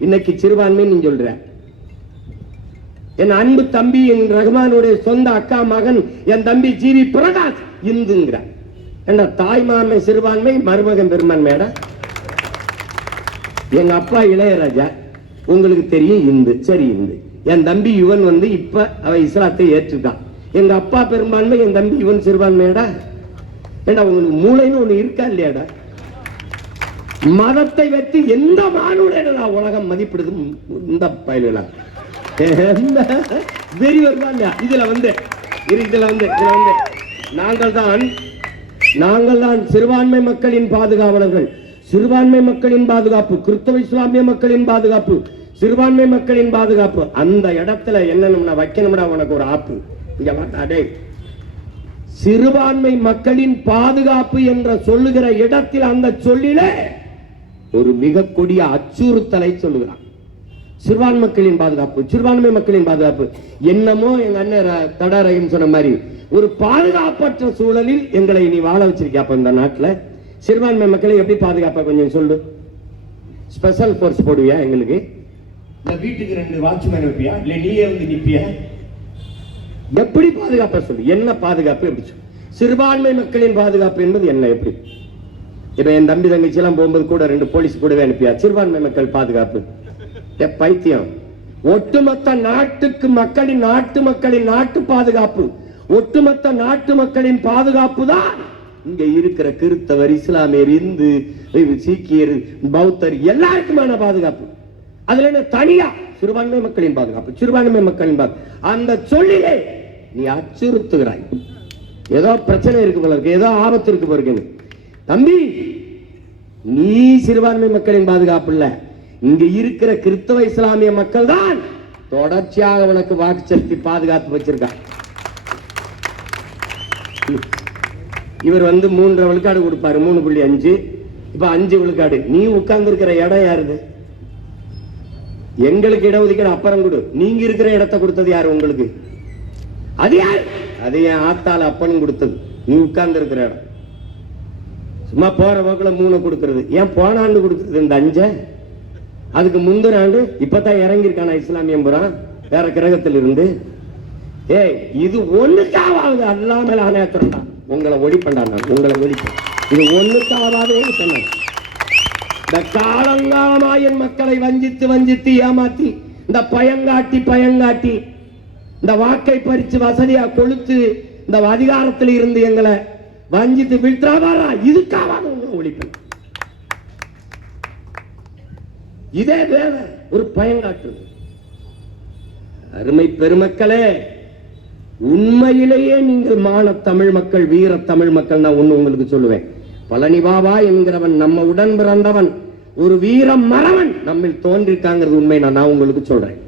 இன்னைக்கு சிறுபான்மை நீ சொல்ற. என் அன்பு தம்பி என் ரஹ்மானுடைய சொந்த அக்கா மகன் என் தம்பி ஜி.வி. பிரகாஷ் இந்துங்கிற. என்ன தாய்மாமை சிறுபான்மை, மருமகன் பெரும்பான்மையடா. எங்க அப்பா இளையராஜா உங்களுக்கு தெரியும் இந்து, சரி இந்து. என் தம்பி யுவன் வந்து இப்ப அவ இஸ்லாத்தை ஏற்றுட்டான். எங்க அப்பா பெரும்பான்மை, என் தம்பி யுவன் சிறுபான்மையடா. ஏண்டா உங்களுக்கு மூளைன்னு ஒண்ணு இருக்கா இல்லையாடா? மதத்தை வைத்து எந்த மானுட உலகம் மதிப்பிடுது? இந்த பயலா இதுல வந்து நாங்கள் தான் சிறுபான்மை மக்களின் பாதுகாவலர்கள். சிறுபான்மை மக்களின் பாதுகாப்பு, கிறிஸ்தவ இஸ்லாமிய மக்களின் பாதுகாப்பு, சிறுபான்மை மக்களின் பாதுகாப்பு. அந்த இடத்துல என்ன வைக்கணும்னா உனக்கு ஒரு ஆப்பு இங்க மாட்டாடே. சிறுபான்மை மக்களின் பாதுகாப்பு என்ற சொல்லுகிற இடத்தில் அந்த சொல்லிலே ஒரு மிக கொடிய அச்சுறுத்தலை சொல்லுகிறான். சிறுபான்மை மக்களின் பாதுகாப்பு, சிறுபான்மை மக்களின் பாதுகாப்பு. என்னமோ எங்க அண்ணன் தடாரகம் சொன்ன மாதிரி ஒரு பாதுகாப்பற்ற சூழலில் எங்களை நீ வாழ வச்சிருக்கியா? அப்ப இந்த நாட்டுல சிறுபான்மை மக்களை எப்படி பாதுகாப்பா கொஞ்சம் சொல்லு. ஸ்பெஷல் போர்ஸ் போடுவியா எங்களுக்கு? இந்த வீட்டுக்கு 2 வாட்ச்மேன் வைப்பியா, இல்ல நீயே வந்து நிப்பியா? எப்படி பாதுகாப்பா சொல்லு? என்ன பாதுகாப்பு எப்படி சொல்லு? சிறுபான்மை மக்களின் பாதுகாப்பு என்பது என்ன? எப்படி? இப்ப என் தம்பி தங்கச்சி எல்லாம் போகும்போது கூட 2 போலீஸ் கூடவே அனுப்பியா? சிறுபான்மை மக்கள் பாதுகாப்பு பைத்தியம். ஒட்டுமொத்த நாட்டு மக்களின் நாட்டு பாதுகாப்பு, ஒட்டுமொத்த நாட்டு மக்களின் பாதுகாப்பு தான் இங்க இருக்கிற கிறிஸ்தவர், இஸ்லாமியர், இந்து, சீக்கியர், பௌத்தர் எல்லாருக்குமான பாதுகாப்பு. அதுல என்ன தனியா சிறுபான்மை மக்களின் பாதுகாப்பு, சிறுபான்மை மக்களின் பாதுகாப்பு. அந்த சொல்லிலே நீ அச்சுறுத்துகிறாய். ஏதோ பிரச்சனை இருக்கு போல இருக்கு, ஏதோ ஆபத்து இருக்கு போல இருக்கு. தம்பி, நீ சிறுபான்மை மக்களின் பாதுகாப்பு இல்ல, இங்க இருக்கிற கிறிஸ்தவ இஸ்லாமிய மக்கள் தான் தொடர்ச்சியாக உனக்கு வாக்கு செலுத்தி பாதுகாத்து வச்சிருக்காங்க. இவர் 3.5 விழுக்காடு கொடுப்பாரு, 3.5, இப்ப 5 விழுக்காடு. நீ உட்கார்ந்து இருக்கிற இடம் யாருது? எங்களுக்கு இடஒதுக்கீடு அப்புறம் கொடு. நீங்க இருக்கிற இடத்தை கொடுத்தது யாரு உங்களுக்கு? அது யாரு? அது என் ஆத்தால அப்பனும் கொடுத்தது. நீ உட்கார்ந்து இருக்கிற இடம். சும்மா போற போக்குல 3 கொடுக்கிறது. ஏன் போன ஆண்டு கொடுக்கிறது இந்த 5? அதுக்கு முந்தின ஆண்டு இப்பதான் இறங்கி இருக்கானா இஸ்லாமியம் புறான் வேற கிரகத்தில் இருந்து. ஏய், இது ஒண்ணுக்காவது அல்லாமல் ஆணையத்துறா உங்களை ஒழிப்பண்டா, உங்களை ஒழிப்பேன். இது ஒண்ணுக்காவது சொன்னாங்க. இந்த காலங்காலமா என் மக்களை வஞ்சித்து ஏமாத்தி, இந்த பயங்காட்டி இந்த வாக்கை பறிச்சு வசதியா கொளுத்து இந்த அதிகாரத்தில் இருந்து எங்களை வஞ்சித்து வீழ்த்தாவாரா? இதுக்காவது உங்களை ஒழிப்பேன். இதே வேற ஒரு பயங்காட்டு. அருமை பெருமக்களே, உண்மையிலேயே நீங்கள் மான தமிழ் மக்கள், வீர தமிழ் மக்கள். நான் ஒண்ணு உங்களுக்கு சொல்லுவேன். பழனி பாபா என்கிறவன் நம்ம உடன் பிறந்தவன், ஒரு வீர மறவன் நம்மில் தோன்றிருக்காங்கிறது உண்மை. நான் உங்களுக்கு சொல்றேன்.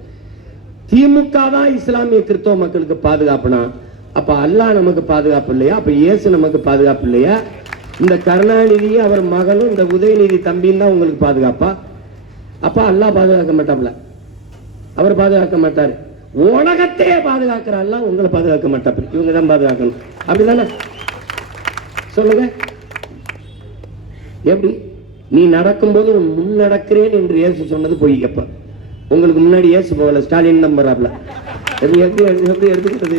திமுக தான் இஸ்லாமிய கிறிஸ்தவ மக்களுக்கு பாதுகாப்புனா, அப்ப அல்லாஹ் நமக்கு பாதுகாப்பு இல்லையா? அப்ப இயேசு நமக்கு பாதுகாப்பு இல்லையா? இந்த கருணாநிதியும் அவர் மகனும் இந்த உதயநிதி தம்பியும் தான் உங்களுக்கு பாதுகாப்பா? அப்ப அல்லாஹ் பாதுகாக்க மாட்டாப்ல, அவர் பாதுகாக்க மாட்டாரு. உலகத்தையே பாதுகாக்கிற அல்லாஹ் உங்களை பாதுகாக்க மாட்டாப்ல, இவங்க தான் பாதுகாக்கணும். அப்படிதானே? சொல்லுங்க. எப்படி? நீ நடக்கும்போது முன் நடக்கிறேன் என்று இயேசு சொன்னது போய். எப்ப உங்களுக்கு முன்னாடி இயேசு போகல, ஸ்டாலின் தான் போறாப்ல. எப்படி எடுத்துக்கிறது?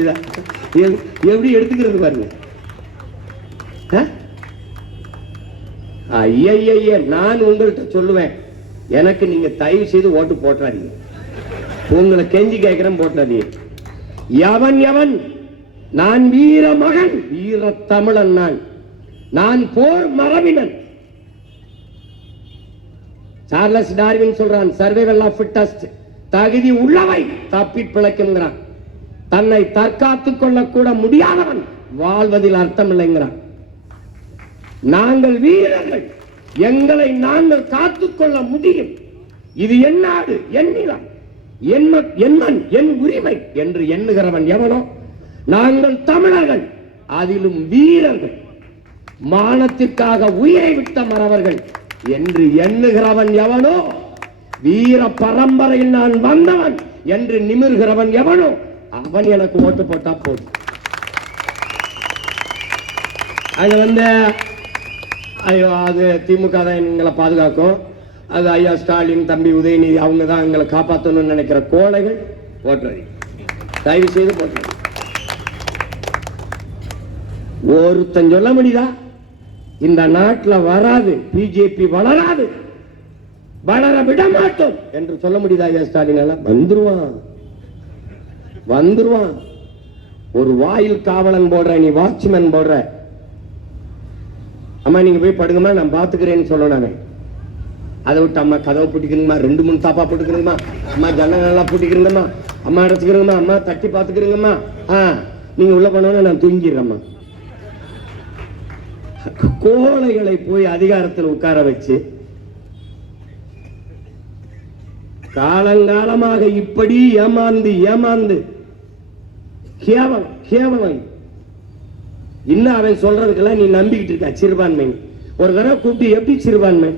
எப்படி எடுத்துக்கிறது பாருங்க. ஐய, நான் உங்கள்கிட்ட சொல்லுவேன், எனக்கு நீங்க தயவு செய்து ஓட்டு போட்டாதீங்க. உங்களை கெஞ்சி கேட்கிறேன், போட்டாதீங்க. எவன் நான் வீர மகன், வீர தமிழன், நான் போர் மரபினன். சார்லஸ் டார்வின் சொல்றான், சர்வைவல் ஆஃப் ஃபிட்டஸ்ட், தகுதி உள்ளவை தப்பி பிழைக்குங்கிறான். தன்னை தற்காத்துக் கொள்ள கூட முடியாதவன் வாழ்வதில் அர்த்தம் இல்லைங்கிறான். நாங்கள் வீரர்கள், எங்களை நாங்கள் காத்துக்கொள்ள முடியும். இது என் நாடு, என் நிலம், என் மண், என் உரிமை என்று எண்ணுகிறவன் எவனோ நாங்கள் தமிழர்கள், அதிலும் வீரர்கள், மானத்திற்காக உயிரை விட்ட மறவர்கள் என்று எண்ணுகிறவன் எவனோ, வீர பரம்பரையில் நான் வந்தவன் என்று நிமிர்கிறவன் எவனோ அவன் எனக்கு ஓட்டு போட்டா போதும். அது ஐயோ, அது திமுக தான் எங்களை பாதுகாக்கும், அது ஐயா ஸ்டாலின், தம்பி உதயநிதி அவங்க தான் எங்களை காப்பாற்றணும்னு நினைக்கிற கோழைகள் போட்டுறது. தயவு செய்து போட்டுறது. ஒருத்தன் சொல்ல முடியுதா இந்த நாட்டில் வராது, பிஜேபி வளராது, வளர விட மாட்டோம் என்று சொல்ல முடியுதா? ஐயா ஸ்டாலின் எல்லாம் வந்துருவான். ஒரு வாயில் காவலன் போடுற, நீ வாட்ச்மேன் போடுற, அம்மா நீங்க போய் படுங்கம்மா நான் பாத்துக்கிறேன்னு சொல்லணும். அதை விட்டு அம்மா கதவை பூட்டிக்கிறீங்கம்மா, 2-3 தாப்பா போட்டுக்கிறீங்கம்மா, அம்மா ஜன்னல் நல்லா பூட்டிக்கிறீங்கம்மா, அம்மா அடைச்சுக்கிறீங்கம்மா, அம்மா தட்டி பாத்துக்கிறீங்கம்மா, நீங்க உள்ள போனோன்னு நான் தூங்கிடுறேம்மா. கோழைகளை போய் அதிகாரத்தில் உட்கார வச்சு காலங்காலமாக இப்படி ஏமாந்து கேவலம். இன்னும் அவன் சொல்றதுக்கெல்லாம் நீ நம்பிக்கிட்டு இருக்க. சிறுபான்மை ஒரு தடவை கூப்பிட்டு, எப்படி சிறுபான்மை?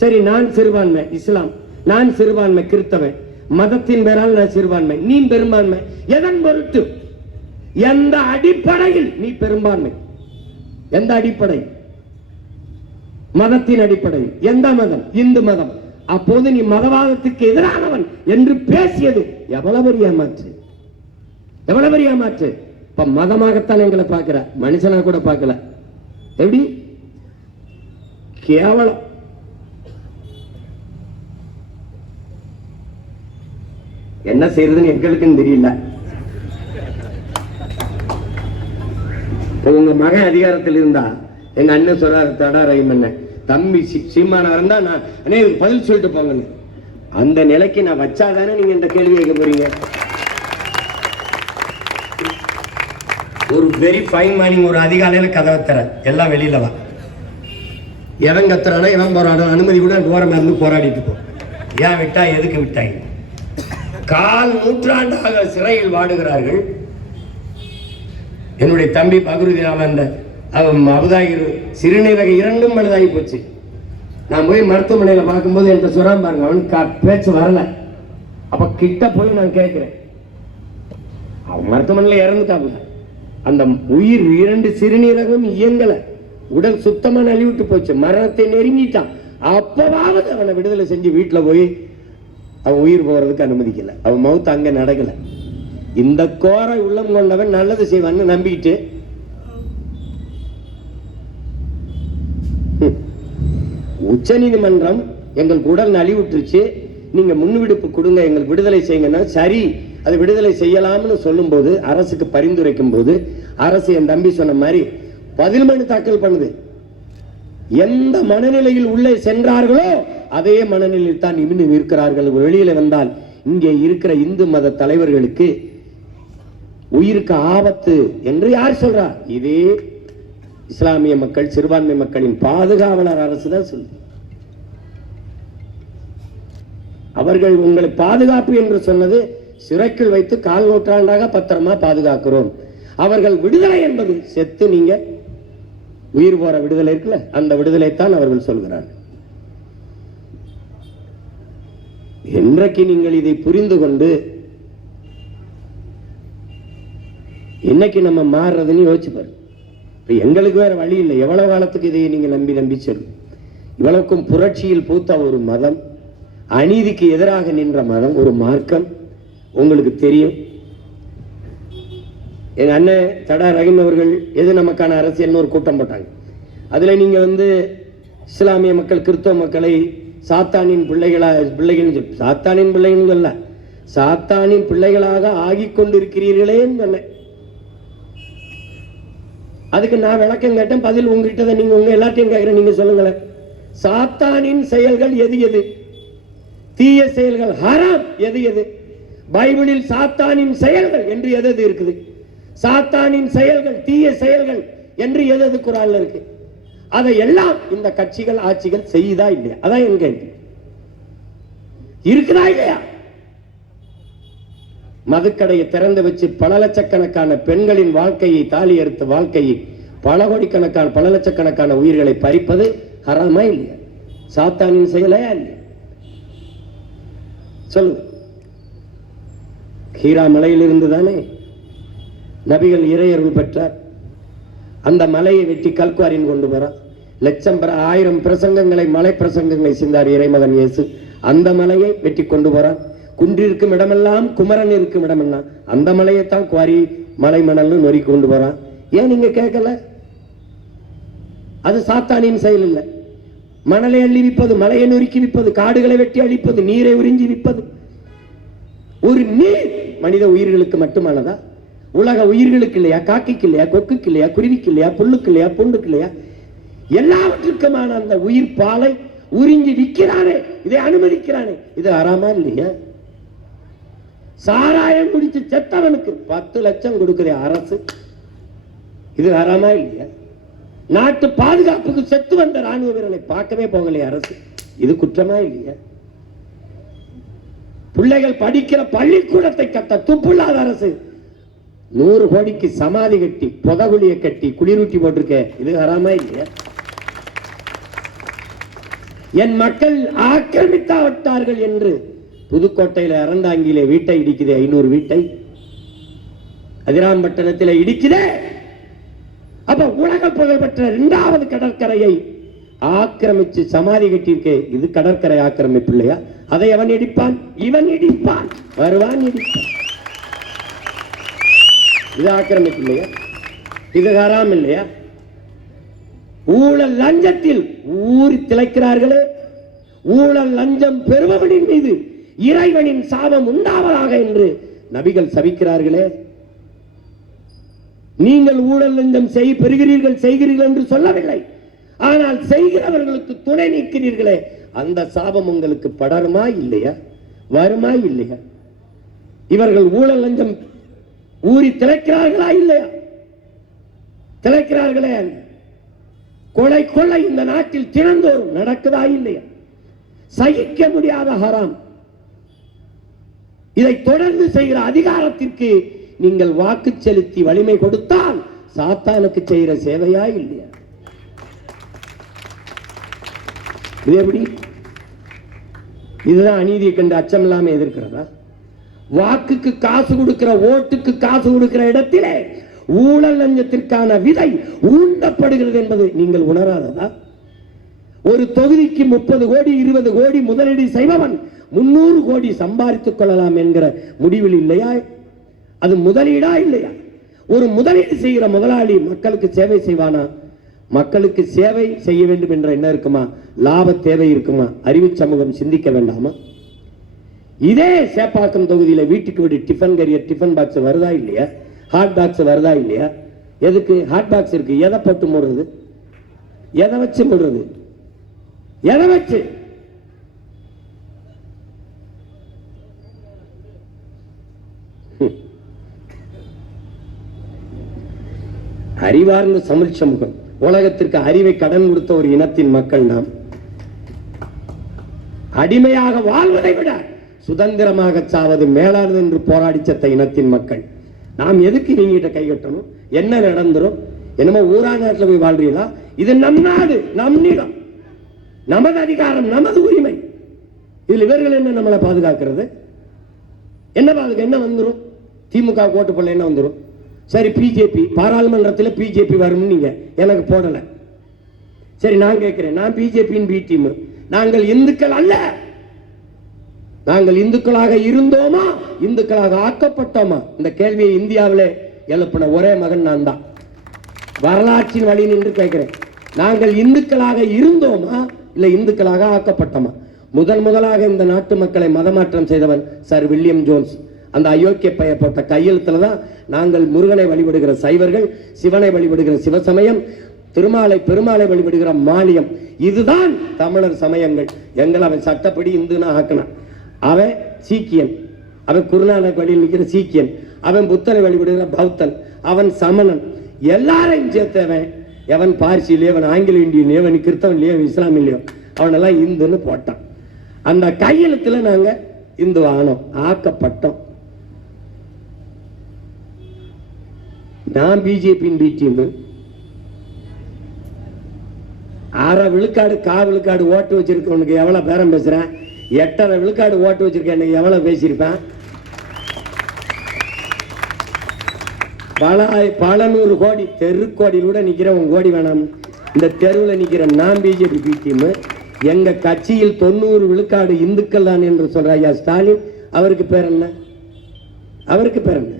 சரி, நான் சிறுபான்மை இஸ்லாம், நான் சிறுபான்மை கிறிஸ்தவன், மதத்தின் பேரால் நான் சிறுபான்மை, நீ பெரும்பான்மை. எதன் பொருட்டு? எந்த அடிப்படையில் நீ பெரும்பான்மை? எந்த அடிப்படை? மதத்தின் அடிப்படை. எந்த மதம்? இந்து மதம். அப்போது நீ மதவாதத்துக்கு எதிரானவன் என்று பேசியது எவ்வளவு பெரிய ஏமாற்று, எவ்வளவு பெரிய ஏமாற்று. இப்ப மதமாகத்தான் எங்களை பார்க்கிற, மனுஷனா கூட பார்க்கல. எப்படி கேவலம். என்ன செய்யறதுன்னு எங்களுக்குன்னு தெரியல. உங்க மகன் அதிகாரத்தில் இருந்தா எங்க அண்ணன் சொல்றாரு, தடா ரஹீம் தம்பி சீமானா இருந்தா நான் அண்ணே பதில் சொல்லிட்டு போங்கன்னு. அந்த நிலைக்கு நான் வச்சாதானே நீங்க இந்த கேள்வி கேட்க போறீங்க. ஒரு வெரி ஃபைன் மார்னிங், ஒரு அதிகாலையில கதவை தர எல்லாம் வெளியில வா, எவன் கத்துறானோ எவன் போராடும் அனுமதி கூட ஓரமா இருந்து போராடிட்டு போ. ஏன் விட்டா, எதுக்கு விட்டாங்க? கால் நூற்றாண்டாக சிறையில் வாடுகிறார்கள். என்னுடைய தம்பி பகுருதி அவன் அபுதாகிரு சிறுநீரக இரண்டும் மனதாகி போச்சு. நான் போய் மருத்துவமனையில பார்க்கும்போது என்கிட்ட சொல்றான் பாருங்க, அவனுக்கு பேச்சு வரல. அப்ப கிட்ட போய் நான் கேட்கிறேன், அவன் மருத்துவமனையில இறந்துட்டாங்க. அந்த உயிர் இரண்டு சிறுநீரகம் இயங்கல, உடல் சுத்தமா நலிவிட்டு போச்சு, மரணத்தை நெருங்கிட்டான். அப்பவாவது அவனை விடுதலை செஞ்சு வீட்டுல போய் அவன் உயிர் போறதுக்கு அனுமதிக்கல. அவன் மவுத்து அங்க நடக்கல. இந்த கோரை உள்ளம் கொண்டவன் நல்லது செய்வான்னு நம்பிக்கிட்டு உச்ச நீதிமன்றம் எங்களுக்கு உடல் நலிவுற்றுச்சு, நீங்க முன்விடுப்பு கொடுங்க, எங்களுக்கு விடுதலை செய்யுங்கன்னா சரி, அது விடுதலை செய்யலாம்னு சொல்லும் போது, அரசுக்கு பரிந்துரைக்கும் போது, அரசு என் தம்பி சொன்ன மாதிரி பதில் மனு தாக்கல் பண்ணுது. எந்த மனநிலையில் உள்ளே சென்றார்களோ அதே மனநிலையில் தான் இன்னும் இருக்கிறார்கள். வெளியில வந்தால் இங்கே இருக்கிற இந்து மத தலைவர்களுக்கு உயிருக்கு ஆபத்து என்று யார் சொல்றா? இதே இஸ்லாமிய மக்கள், சிறுபான்மை மக்களின் பாதுகாவலர் அரசு தான் சொல்லு. அவர்கள் உங்களை பாதுகாப்பு என்று சொன்னது சிறைக்குள் வைத்து கால் நூற்றாண்டாக பத்திரமா பாதுகாக்கிறோம். அவர்கள் விடுதலை என்பது செத்து நீங்க உயிர் போற விடுதலை இருக்குல்ல, அந்த விடுதலை தான் அவர்கள் சொல்கிறார்கள். என்றைக்கு நீங்கள் இதை புரிந்து கொண்டு இன்னைக்கு நம்ம மாறுறதுன்னு யோசிச்சு பாரு. எங்களுக்கு வேற வழி இல்லை. எவ்வளவு காலத்துக்கு இதை நீங்க நம்பி சொல்லும்? இவ்வளவுக்கும் புரட்சியில் பூத்த ஒரு மதம், அநீதிக்கு எதிராக நின்ற மதம், ஒரு மார்க்கம் உங்களுக்கு தெரியும். எங்க அண்ணன் தடா ரஹீம் அவர்கள் எது நமக்கான அரசியல்னு ஒரு கூட்டம் போட்டாங்க. அதுல நீங்க இஸ்லாமிய மக்கள், கிறிஸ்தவ மக்களை சாத்தானின் பிள்ளைகள் சாத்தானின் பிள்ளைகள் அல்ல, சாத்தானின் பிள்ளைகளாக ஆகிக் கொண்டிருக்கிறீர்களே சொன்னேன். அதுக்கு நான் விளக்கம் கேட்டேன், பதில் உங்ககிட்ட நீங்க உங்க எல்லாத்தையும் கேட்கிறேன், நீங்க சொல்லுங்களேன். சாத்தானின் செயல்கள் எது எது? தீய செயல்கள் ஹராம் எது எது? பைபிளில் சாத்தானின் செயல்கள் என்று எது எது இருக்குது? சாத்தானின் செயல்கள், தீய செயல்கள் என்று எது எது குர்ஆன்ல இருக்கு? அதை எல்லாம் இந்த கட்சிகள், ஆட்சிகள் செய்யுதா இல்லையா? அதான் என் கேள்வி. இருக்குதா இல்லையா? மதுக்கடையை திறந்து வச்சு பல லட்சக்கணக்கான பெண்களின் வாழ்க்கையை, தாலி அறுத்த வாழ்க்கையை, பல கோடிக்கணக்கான பல லட்சக்கணக்கான உயிர்களை பறிப்பது ஹராமா இல்லையா? சாத்தானின் செயலையா இல்லையா? சொல்லுங்க. ஹீரா மலையில் இருந்து தானே நபிகள் இறையருள் பெற்றார். அந்த மலையை வெட்டி கல்குவாரின் கொண்டு வர லட்சம் 1000 பிரசங்கங்களை, மலை பிரசங்கங்களை சிந்தார் இறைமகன் இயேசு. அந்த மலையை வெட்டி கொண்டு போறான். குன்றிருக்கும் இடமெல்லாம் குமரன் இருக்கும் இடமெல்லாம் அந்த மலையைத்தான் குவாரி மலை மணல் நொறி கொண்டு போறான். ஏன் நீங்க கேட்கல? அது சாத்தானின் செயல் இல்லை. மணலை அள்ளி விற்பது, மலையை நொறுக்கி விற்பது, காடுகளை வெட்டி அழிப்பது, நீரை உறிஞ்சி விற்பது. ஒரு நீர் மனித உயிர்களுக்கு மட்டுமானதா? உலக உயிர்களுக்கு இல்லையா? காக்கைக்கு இல்லையா? கொக்குக்கு இல்லையா? குருவிக்கு இல்லையா? புல்லுக்கு இல்லையா? பூண்டுக்கு இல்லையா? எல்லாவற்றுக்குமான அந்த உயிர் பாலை உறிஞ்சி விற்கிறானே, இதை அனுமதிக்கிறானே, இது ஹராமா இல்லையா? சாராயம் குடிச்சு செத்தவனுக்கு 10 லட்சம் கொடுக்கிற அரசு, இது ஹராமா இல்லையா? நாட்டு பாதுகாப்புக்கு செத்து வந்த ராணுவ வீரனை பார்க்கவே போகலையே அரசு, இது குற்றமா இல்லையா? பிள்ளைகள் படிக்கிற பள்ளிக்கூடத்தை கட்ட துப்புள்ளாத அரசு 100 கோடிக்கு சமாதி கட்டி, புதகுலியை கட்டி, குளிரூட்டி போட்டிருக்க, இது ஹராமா இல்லையா? என் மக்கள் ஆக்கிரமித்தா விட்டார்கள் என்று புதுக்கோட்டையில அறந்தாங்கிலே வீட்டை இடிக்குதே, 500 வீட்டை. அதிராம்பட்டணத்தில் இடிக்குதே. அப்ப உலக புகழ்பெற்ற 2வது கடற்கரையை ஆக்கிரமிச்சு சமாதி கட்டியிருக்கே, இது கடற்கரை ஆக்கிரமிப்பு இல்லையா? அதை அவன் இடிப்பான், இவன் இடிப்பான், வருவான் இடிப்பான். இது ஆக்கிரமிப்பு இல்லையா? இது ஹராம் இல்லையா? ஊழல் லஞ்சத்தில் ஊறி திளைக்கிறார்களே, ஊழல் லஞ்சம் பெறுபவனின் மீது இறைவனின் சாபம் உண்டாவதாக என்று நபிகள் சபிக்கிறார்களே. நீங்கள் ஊழல் லஞ்சம் செய்கிறீர்கள் என்று சொல்லவில்லை, ஆனால் செய்கிறவர்களுக்கு துணை நிற்கிறீர்களே, அந்த சாபம் உங்களுக்கு படருமா இல்லையா? வருமா இல்லையா? இவர்கள் ஊழல் லஞ்சம் ஊறி திளைக்கிறார்களா இல்லையா? திளைக்கிறார்களே. கொலை கொள்ளை இந்த நாட்டில் தினந்தோறும் நடக்குதா இல்லையா? சகிக்க முடியாத ஹராம். இதை தொடர்ந்து செய்கிற அதிகாரத்திற்கு நீங்கள் வாக்கு செலுத்தி வலிமை கொடுத்தால் சாத்தானுக்கு செய்கிற சேவையா இல்லையா? இது எப்படி? இதுதான் அநீதியை கண்டு அச்சம் இல்லாம எதிர்க்கிறதா? வாக்குக்கு காசு கொடுக்கிற, ஓட்டுக்கு காசு கொடுக்கிற இடத்திலே ஊழல் லஞ்சத்திற்கான விதை ஊண்டப்படுகிறது என்பது நீங்கள் உணராததா? ஒரு தொகுதிக்கு 30 கோடி 20 கோடி முதலீடு செய்பவன் 300 கோடி சம்பாதித்துக் கொள்ளலாம் என்கிற முடிவில் இல்லையா? அது முதலீடா இல்லையா? ஒரு முதலீடு செய்கிற முதலாளி மக்களுக்கு சேவை செய்வானா? மக்களுக்கு சேவை செய்ய வேண்டும் என்ற என்ன இருக்குமா? லாப தேவை இருக்குமா? அறிவு சமூகம் சிந்திக்க வேண்டாமா? இதே சேப்பாக்கம் தொகுதியில வீட்டுக்கு வீடு டிஃபன் கரியர், டிஃபன் பாக்ஸ் வருதா இல்லையா? ஹாட் பாக்ஸ் வருதா இல்லையா? எதுக்கு ஹாட் பாக்ஸ் இருக்கு? எதை போட்டு மூடுறது? எதை வச்சு மூடுறது? எதை வச்சு? அறிவார்ந்த தமிழ் சமூகம், உலகத்திற்கு அறிவை கடன் கொடுத்த ஒரு இனத்தின் மக்கள் நாம். அடிமையாக வாழ்வதை விட சுதந்திரமாக சாவது மேலானது என்று போராடி செத்த இனத்தின் மக்கள் நாம். எதுக்கு நீங்க கை கட்டணும்? என்ன நடந்துரும்? என்னமோ ஊரா நாட்டில் போய் வாழ்றீங்களா? இது நம் நாடு, நம் நிலம், நமது அதிகாரம், நமது உரிமை. இதில் இவர்கள் என்ன நம்மளை பாதுகாக்கிறது? என்ன பாதுகா? என்ன வந்துடும்? திமுக ஓட்டு போடல என்ன வந்துடும்? சரி, பிஜேபி பாராளுமன்றத்தில் பிஜேபி வரும், நீங்க எனக்கு போடல. சரி, நான் கேட்கிறேன், நான் பிஜேபியின் பி டீம். நாங்கள் இந்துக்கள் அல்ல. நாங்கள் இந்துக்களாக இருந்தோமா, இந்துக்களாக ஆக்கப்பட்டோமா? இந்த கேள்வியை இந்தியாவிலே எழுப்பின ஒரே மகன் நான் தான். வரலாற்றின் வழி நின்று கேட்கிறேன், நாங்கள் இந்துக்களாக இருந்தோமா இல்ல இந்துக்களாக ஆக்கப்பட்டோமா? முதலாக இந்த நாட்டு மக்களை மதமாற்றம் செய்தவன் சர் வில்லியம் ஜோன்ஸ். அந்த அயோக்கிய பெயர் போட்ட கையெழுத்துல தான் நாங்கள் முருகனை வழிபடுகிற சைவர்கள், சிவனை வழிபடுகிற சிவசமயம், பெருமாளை வழிபடுகிற மானியம், இதுதான் தமிழர் சமயங்கள். எங்களை அவன் சட்டப்படி இந்துனா ஆக்கினான். அவன் சீக்கியன், அவன் குருநானக் வழியில் நிற்கிற சீக்கியன், அவன் புத்தனை வழிபடுகிற பௌத்தன், அவன் சமணன். எல்லாரையும் சேர்த்தவன் எவன் பார்சியிலேயோ, அவன் ஆங்கில இந்தியன்லையோ, அவன் கிறிஸ்தவன்லையோ, இஸ்லாமிலையோ, அவனெல்லாம் இந்துன்னு போட்டான். அந்த கையெழுத்துல நாங்க இந்து ஆனோம், ஆக்கப்பட்டோம். நான் பிஜேபியின் பி டீம். 6 விழுக்காடு விழுக்காடு ஓட்டு வச்சிருக்கவனுக்கு எவ்வளவு பேரம் பேசுறேன்? 8.5 விழுக்காடு ஓட்டு வச்சிருக்கேன், எவ்வளவு பேசியிருப்பேன்? பல 100 கோடி தெருக்கோடியில் கூட நிக்கிற உன் கோடி வேணாம். இந்த தெருவில் நிக்கிற நான் பிஜேபி பி டீம். எங்க கட்சியில் 90 விழுக்காடு இந்துக்கள் தான் என்று சொல்ற ஐயா ஸ்டாலின், அவருக்கு பேர் என்ன? அவருக்கு பேர் என்ன?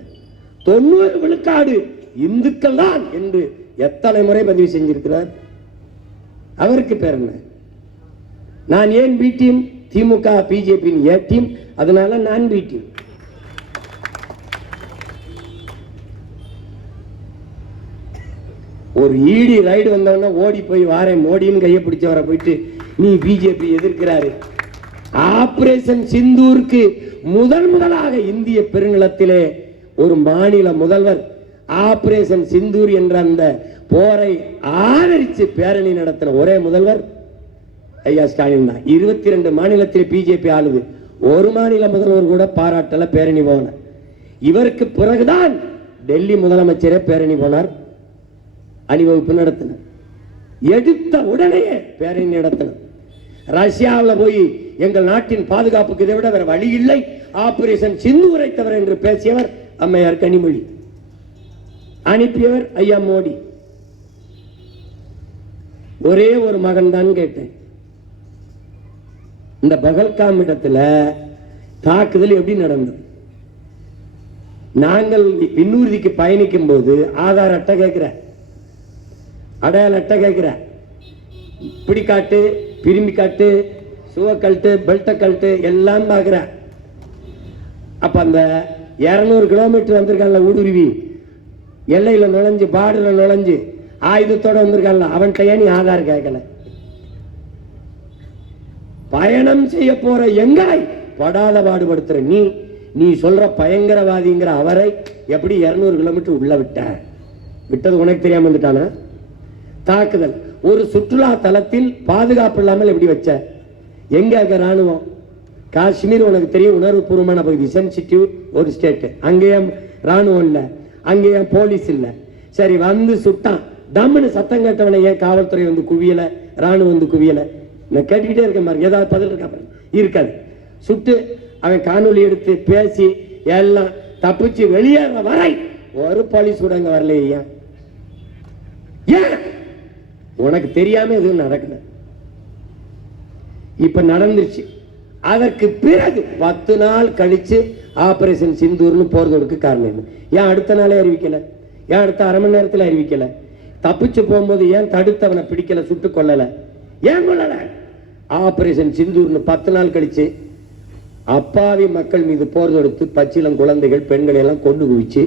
90 விழுக்காடு இந்துக்கள் தான் என்று எத்தனை முறை பதிவு செஞ்சிருக்கிறார்? அவருக்கு பேர் என்ன? நான் ஏன் பி டீம்? திமுக பிஜேபியின் ஏ டீம், அதனால நான் பி டீம். ஒரு ஈடி ரைடு வந்தவன ஓடி போய் வாரேன் மோடின்னு கையை பிடிச்சவரை போயிட்டு நீ பிஜேபி எதிர்க்கிறாரு. ஆபரேஷன் சிந்தூருக்கு முதலாக இந்திய பெருநிலத்திலே ஒரு மாநில முதல்வர் ஆபரேஷன் சிந்தூர் என்ற அந்த போரை ஆதரித்து பேரணி நடத்தின ஒரே முதல்வர் ஐயா ஸ்டாலின் தான். 22 மாநிலத்தில் பிஜேபி ஆளுது, ஒரு மாநில முதல்வர் கூட பாராட்டல, பேரணி போன. இவருக்கு பிறகுதான் டெல்லி முதலமைச்சரே பேரணி போனார், அணிவகுப்பு நடத்தினார். எடுத்த உடனே பேரணி நடத்தினார். ரஷ்யாவில் போய் எங்கள் நாட்டின் பாதுகாப்புக்கு இதை விட வேற வழி இல்லை, ஆபரேஷன் சிந்தூரை தவிர என்று பேசியவர் அம்மையார் கனிமொழி, அனுப்பியவர் ஐயா மோடி. ஒரே ஒரு மகன் தான் கேட்டேன். இந்த பகல்காம் இடத்துல தாக்குதல் எப்படி நடந்தது? நாங்கள் விண்ணூர்திக்கு பயணிக்கும் போது ஆதார் அட்டை கேட்கிற, அடையாள அட்டை கேட்கிற, பிடி காட்டு, பிரிம்பி காட்டு, சுவ கழட்டு, பெல்ட்டை கழட்டு எல்லாம் பார்க்கிற. அப்ப அந்த 200 கிலோமீட்டர் வந்திருக்கான்ல ஊடுருவி, எல்லையில நுழைஞ்சு, பார்டர்ல நுழைஞ்சு ஆயுதத்தோட வந்திருக்கான்ல, அவன்கிட்ட நீ ஆதார் கேட்கல? பயணம் செய்ய போற எங்களை படாத பாடுபடுத்துற நீ சொல்ற பயங்கரவாதிங்கிற அவரை எப்படி 200 கிலோமீட்டர் உள்ள விட்டது உனக்கு தெரியாம வந்துட்டானா? தாக்குதல் ஒரு சுற்றுலா தலத்தில் பாதுகாப்பு இல்லாமல் எப்படி வச்ச? எங்க ராணுவம்? காஷ்மீர் உனக்கு தெரியும், உணர்வு பூர்வமான பகுதி, சென்சிட்டிவ் ஒரு ஸ்டேட். அங்கேயும் ராணுவம் இல்ல, அங்கேயும் போலீஸ் இல்ல. சரி, வந்து சுட்டான், தம்முன்னு சத்தம் கேட்டவனை ஏன் காவல்துறை வந்து குவியல, ராணுவம் வந்து குவியல? நான் கேட்டுக்கிட்டே இருக்கேன் பாருங்க, ஏதாவது பதில் இருக்கா? இருக்காது. சுட்டு அவன் காணொலி எடுத்து பேசி எல்லாம் தப்பிச்சு வெளியேற வரை ஒரு போலீஸ் கூட அங்க வரலையா? ஏன்? உனக்கு தெரியாம எதுவும் நடக்கல. இப்ப நடந்துருச்சு. அதற்கு பிறகு 10 நாள் கழிச்சு ஆபரேஷன் சிந்தூர்னு போறதுக்கு காரணம் என்ன? ஏன் அடுத்த நாளே அறிவிக்கல? ஏன் அடுத்த அரை மணி நேரத்தில் அறிவிக்கல? தப்பிச்சு போகும்போது ஏன் தடுத்தவனை பிடிக்கல, சுட்டு கொல்லல? ஏன் கொல்லல? ஆபரேஷன் சிந்தூர்னு 10 நாள் கழிச்சு அப்பாவி மக்கள் மீது போர் தொடுத்து பச்சிலம் குழந்தைகள் பெண்களை எல்லாம் கொண்டு குவிச்சு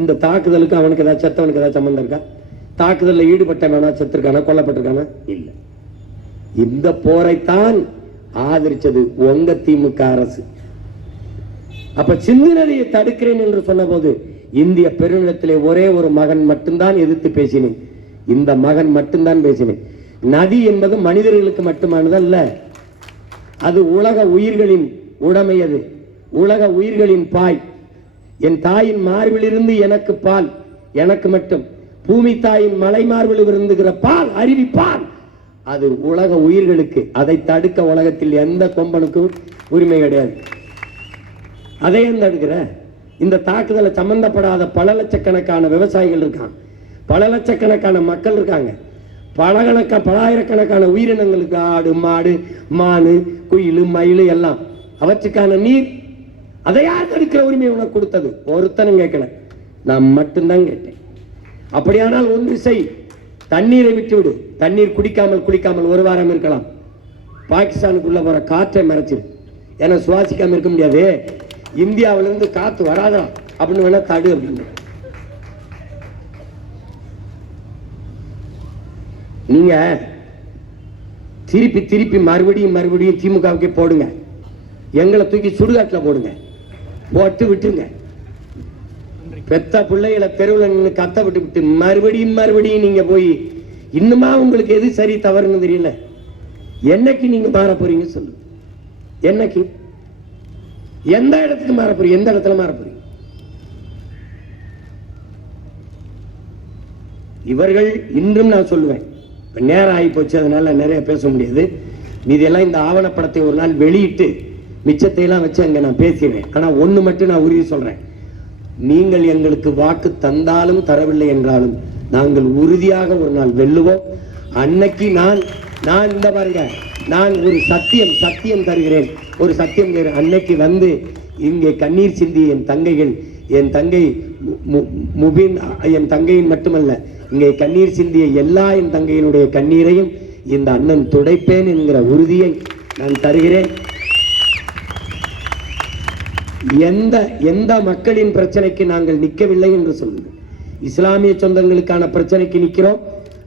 இந்த தாக்குதலுக்கு அவனுக்கு ஏதாவது செத்தவனுக்கு ஏதாவது சம்பந்தம் இருக்கா? தாக்குதலில் ஈடுபட்டவனா செத்துருக்கானா, கொல்லப்பட்டிருக்கானா? இல்லை. இந்த போரைத்தான் ஆதரிச்சது உங்க திமுக அரசு. அப்ப சிந்து நதியை தடுக்கிறேன் என்று சொன்ன போது இந்திய பெருநிலத்திலே ஒரே ஒரு மகன் மட்டும்தான் எதிர்த்து பேசினேன். இந்த மகன் மட்டும்தான் பேசினேன். நதி என்பது மனிதர்களுக்கு மட்டுமானதல்ல, அது உலக உயிர்களின் உடைமை. அது உலக உயிர்களின் பாய். என் தாயின் மார்பிலிருந்து எனக்கு பால், எனக்கு மட்டும். பூமி தாயின் மலை மார்பில் விருந்துகிற பால், அருவி பால், அது உலக உயிர்களுக்கு. அதை தடுக்க உலகத்தில் எந்த கொம்பனுக்கும் உரிமை கிடையாது. அதையும் தடுக்கிற. இந்த தாக்குதலை சம்பந்தப்படாத பல லட்சக்கணக்கான விவசாயிகள் இருக்காங்க, பல லட்சக்கணக்கான மக்கள் இருக்காங்க, பலாயிரக்கணக்கான உயிரினங்களுக்கு, ஆடு மாடு மானு குயில் மயில் எல்லாம், அவற்றுக்கான நீர், அதை யார் தடுக்கிற உரிமை உனக்கு கொடுத்தது? ஒருத்தனும் கேட்கல, நான் மட்டும்தான் கேட்டேன். அப்படியானால் ஒன்று செய், தண்ணீரை விட்டுவிடு. தண்ணீர் குடிக்காமல் ஒரு வாரம் இருக்கலாம். பாகிஸ்தானுக்குள்ள போற காற்றை மறைச்சிரு. ஏன்னா சுவாசிக்காம இருக்க முடியாது. இந்தியாவிலிருந்து காத்து வராதா அப்படின்னு வேணா தடு அப்படின்னு. நீங்க திருப்பி மறுபடியும் திமுகவுக்கே போடுங்க. எங்களை தூக்கி சுடுகாட்டில் போடுங்க, போட்டு விட்டுருங்க. பெத்த பிள்ளைகளை தெருவில் நின்று கத்த விட்டு மறுபடியும் நீங்க போய் இன்னுமா உங்களுக்கு எது சரி தவறுன்னு தெரியல. என்னைக்கு நீங்க மாற போறீங்க சொல்லு? என்னைக்கு? எந்த இடத்துக்கு மாற போறீங்க? எந்த இடத்துல மாற போறீங்க? இவர்கள் இன்றும் நான் சொல்லுவேன், நேரம் ஆகி போச்சு, அதனால நிறைய பேச முடியாது. மீதெல்லாம் இந்த ஆவணப்படத்தை ஒரு நாள் வெளியிட்டு மிச்சத்தை எல்லாம் வச்சு அங்க நான் பேசிடுவேன். ஆனா ஒண்ணு மட்டும் நான் உறுதி சொல்றேன், நீங்கள் எங்களுக்கு வாக்கு தந்தாலும் தரவில்லை என்றாலும் நாங்கள் உறுதியாக ஒரு நாள் வெல்லுவோம். அன்னைக்கு நான் இந்த பாருங்க, நான் ஒரு சத்தியம் தருகிறேன், ஒரு சத்தியம் தருகிறேன். அன்னைக்கு வந்து இங்கே கண்ணீர் சிந்தி என் தங்கைகள், என் தங்கை முபின், என் தங்கையின் மட்டுமல்ல, இங்கே கண்ணீர் சிந்திய எல்லா என் தங்கையினுடைய கண்ணீரையும் இந்த அண்ணன் துடைப்பேன் என்கிற உறுதியை நான் தருகிறேன். எந்த மக்களின் பிரச்சனைக்கு நாங்கள் நிற்கவில்லை என்று சொல்லுங்கள். இஸ்லாமிய சொந்தங்களுக்கான பிரச்சனைக்கு நிற்கிறோம்,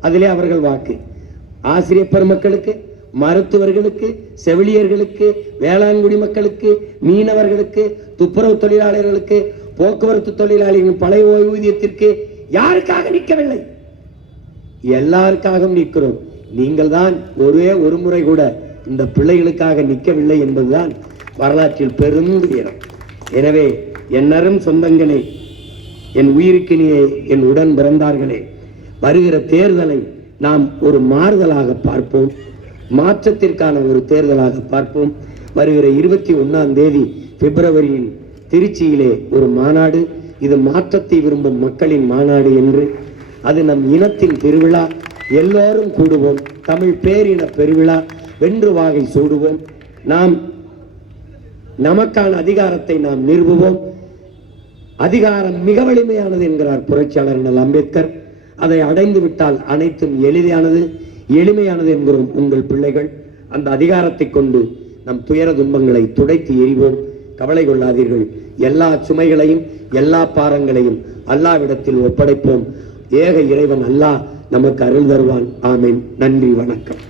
அதிலே அவர்கள் வாக்கு. ஆசிரியர் பெருமக்களுக்கு, மருத்துவர்களுக்கு, செவிலியர்களுக்கு, வேளாண்குடி மக்களுக்கு, மீனவர்களுக்கு, துப்புரவு தொழிலாளர்களுக்கு, போக்குவரத்து தொழிலாளர்களின் பழைய ஓய்வூதியத்திற்கு யாருக்காக நிற்கவில்லை? எல்லாருக்காகவும் நிற்கிறோம். நீங்கள் தான் ஒரே ஒரு முறை கூட இந்த பிள்ளைகளுக்காக நிற்கவில்லை என்பதுதான் வரலாற்றில் பெரும் துயரம். எனவே என் அரும் சொந்தங்களே, என் உயிருக்கினியே, என் உடன் பிறந்தார்களே, வருகிற தேர்தலை நாம் ஒரு மாறுதலாக பார்ப்போம், மாற்றத்திற்கான ஒரு தேர்தலாக பார்ப்போம். வருகிற 21ஆம் தேதி பிப்ரவரியில் திருச்சியிலே ஒரு மாநாடு. இது மாற்றத்தை விரும்பும் மக்களின் மாநாடு என்று, அது நம் இனத்தின் திருவிழா. எல்லோரும் கூடுவோம். தமிழ் பேரின பெருவிழா வென்று வாகை சூடுவோம். நாம் நமக்கான அதிகாரத்தை நாம் நிறுவுவோம். அதிகாரம் மிக வலிமையானது என்கிறார் புரட்சியாளர் அண்ணல் அம்பேத்கர். அதை அடைந்து விட்டால் அனைத்தும் எளிமையானது என்கிறோம் உங்கள் பிள்ளைகள். அந்த அதிகாரத்தை கொண்டு நம் துயர துன்பங்களை துடைத்து எறிவோம். கவலை கொள்ளாதீர்கள். எல்லா சுமைகளையும் எல்லா பாரங்களையும் அல்லாஹ்விடத்தில் ஒப்படைப்போம். ஏக இறைவன் அல்லாஹ் நமக்கு அருள் தருவான். ஆமீன். நன்றி, வணக்கம்.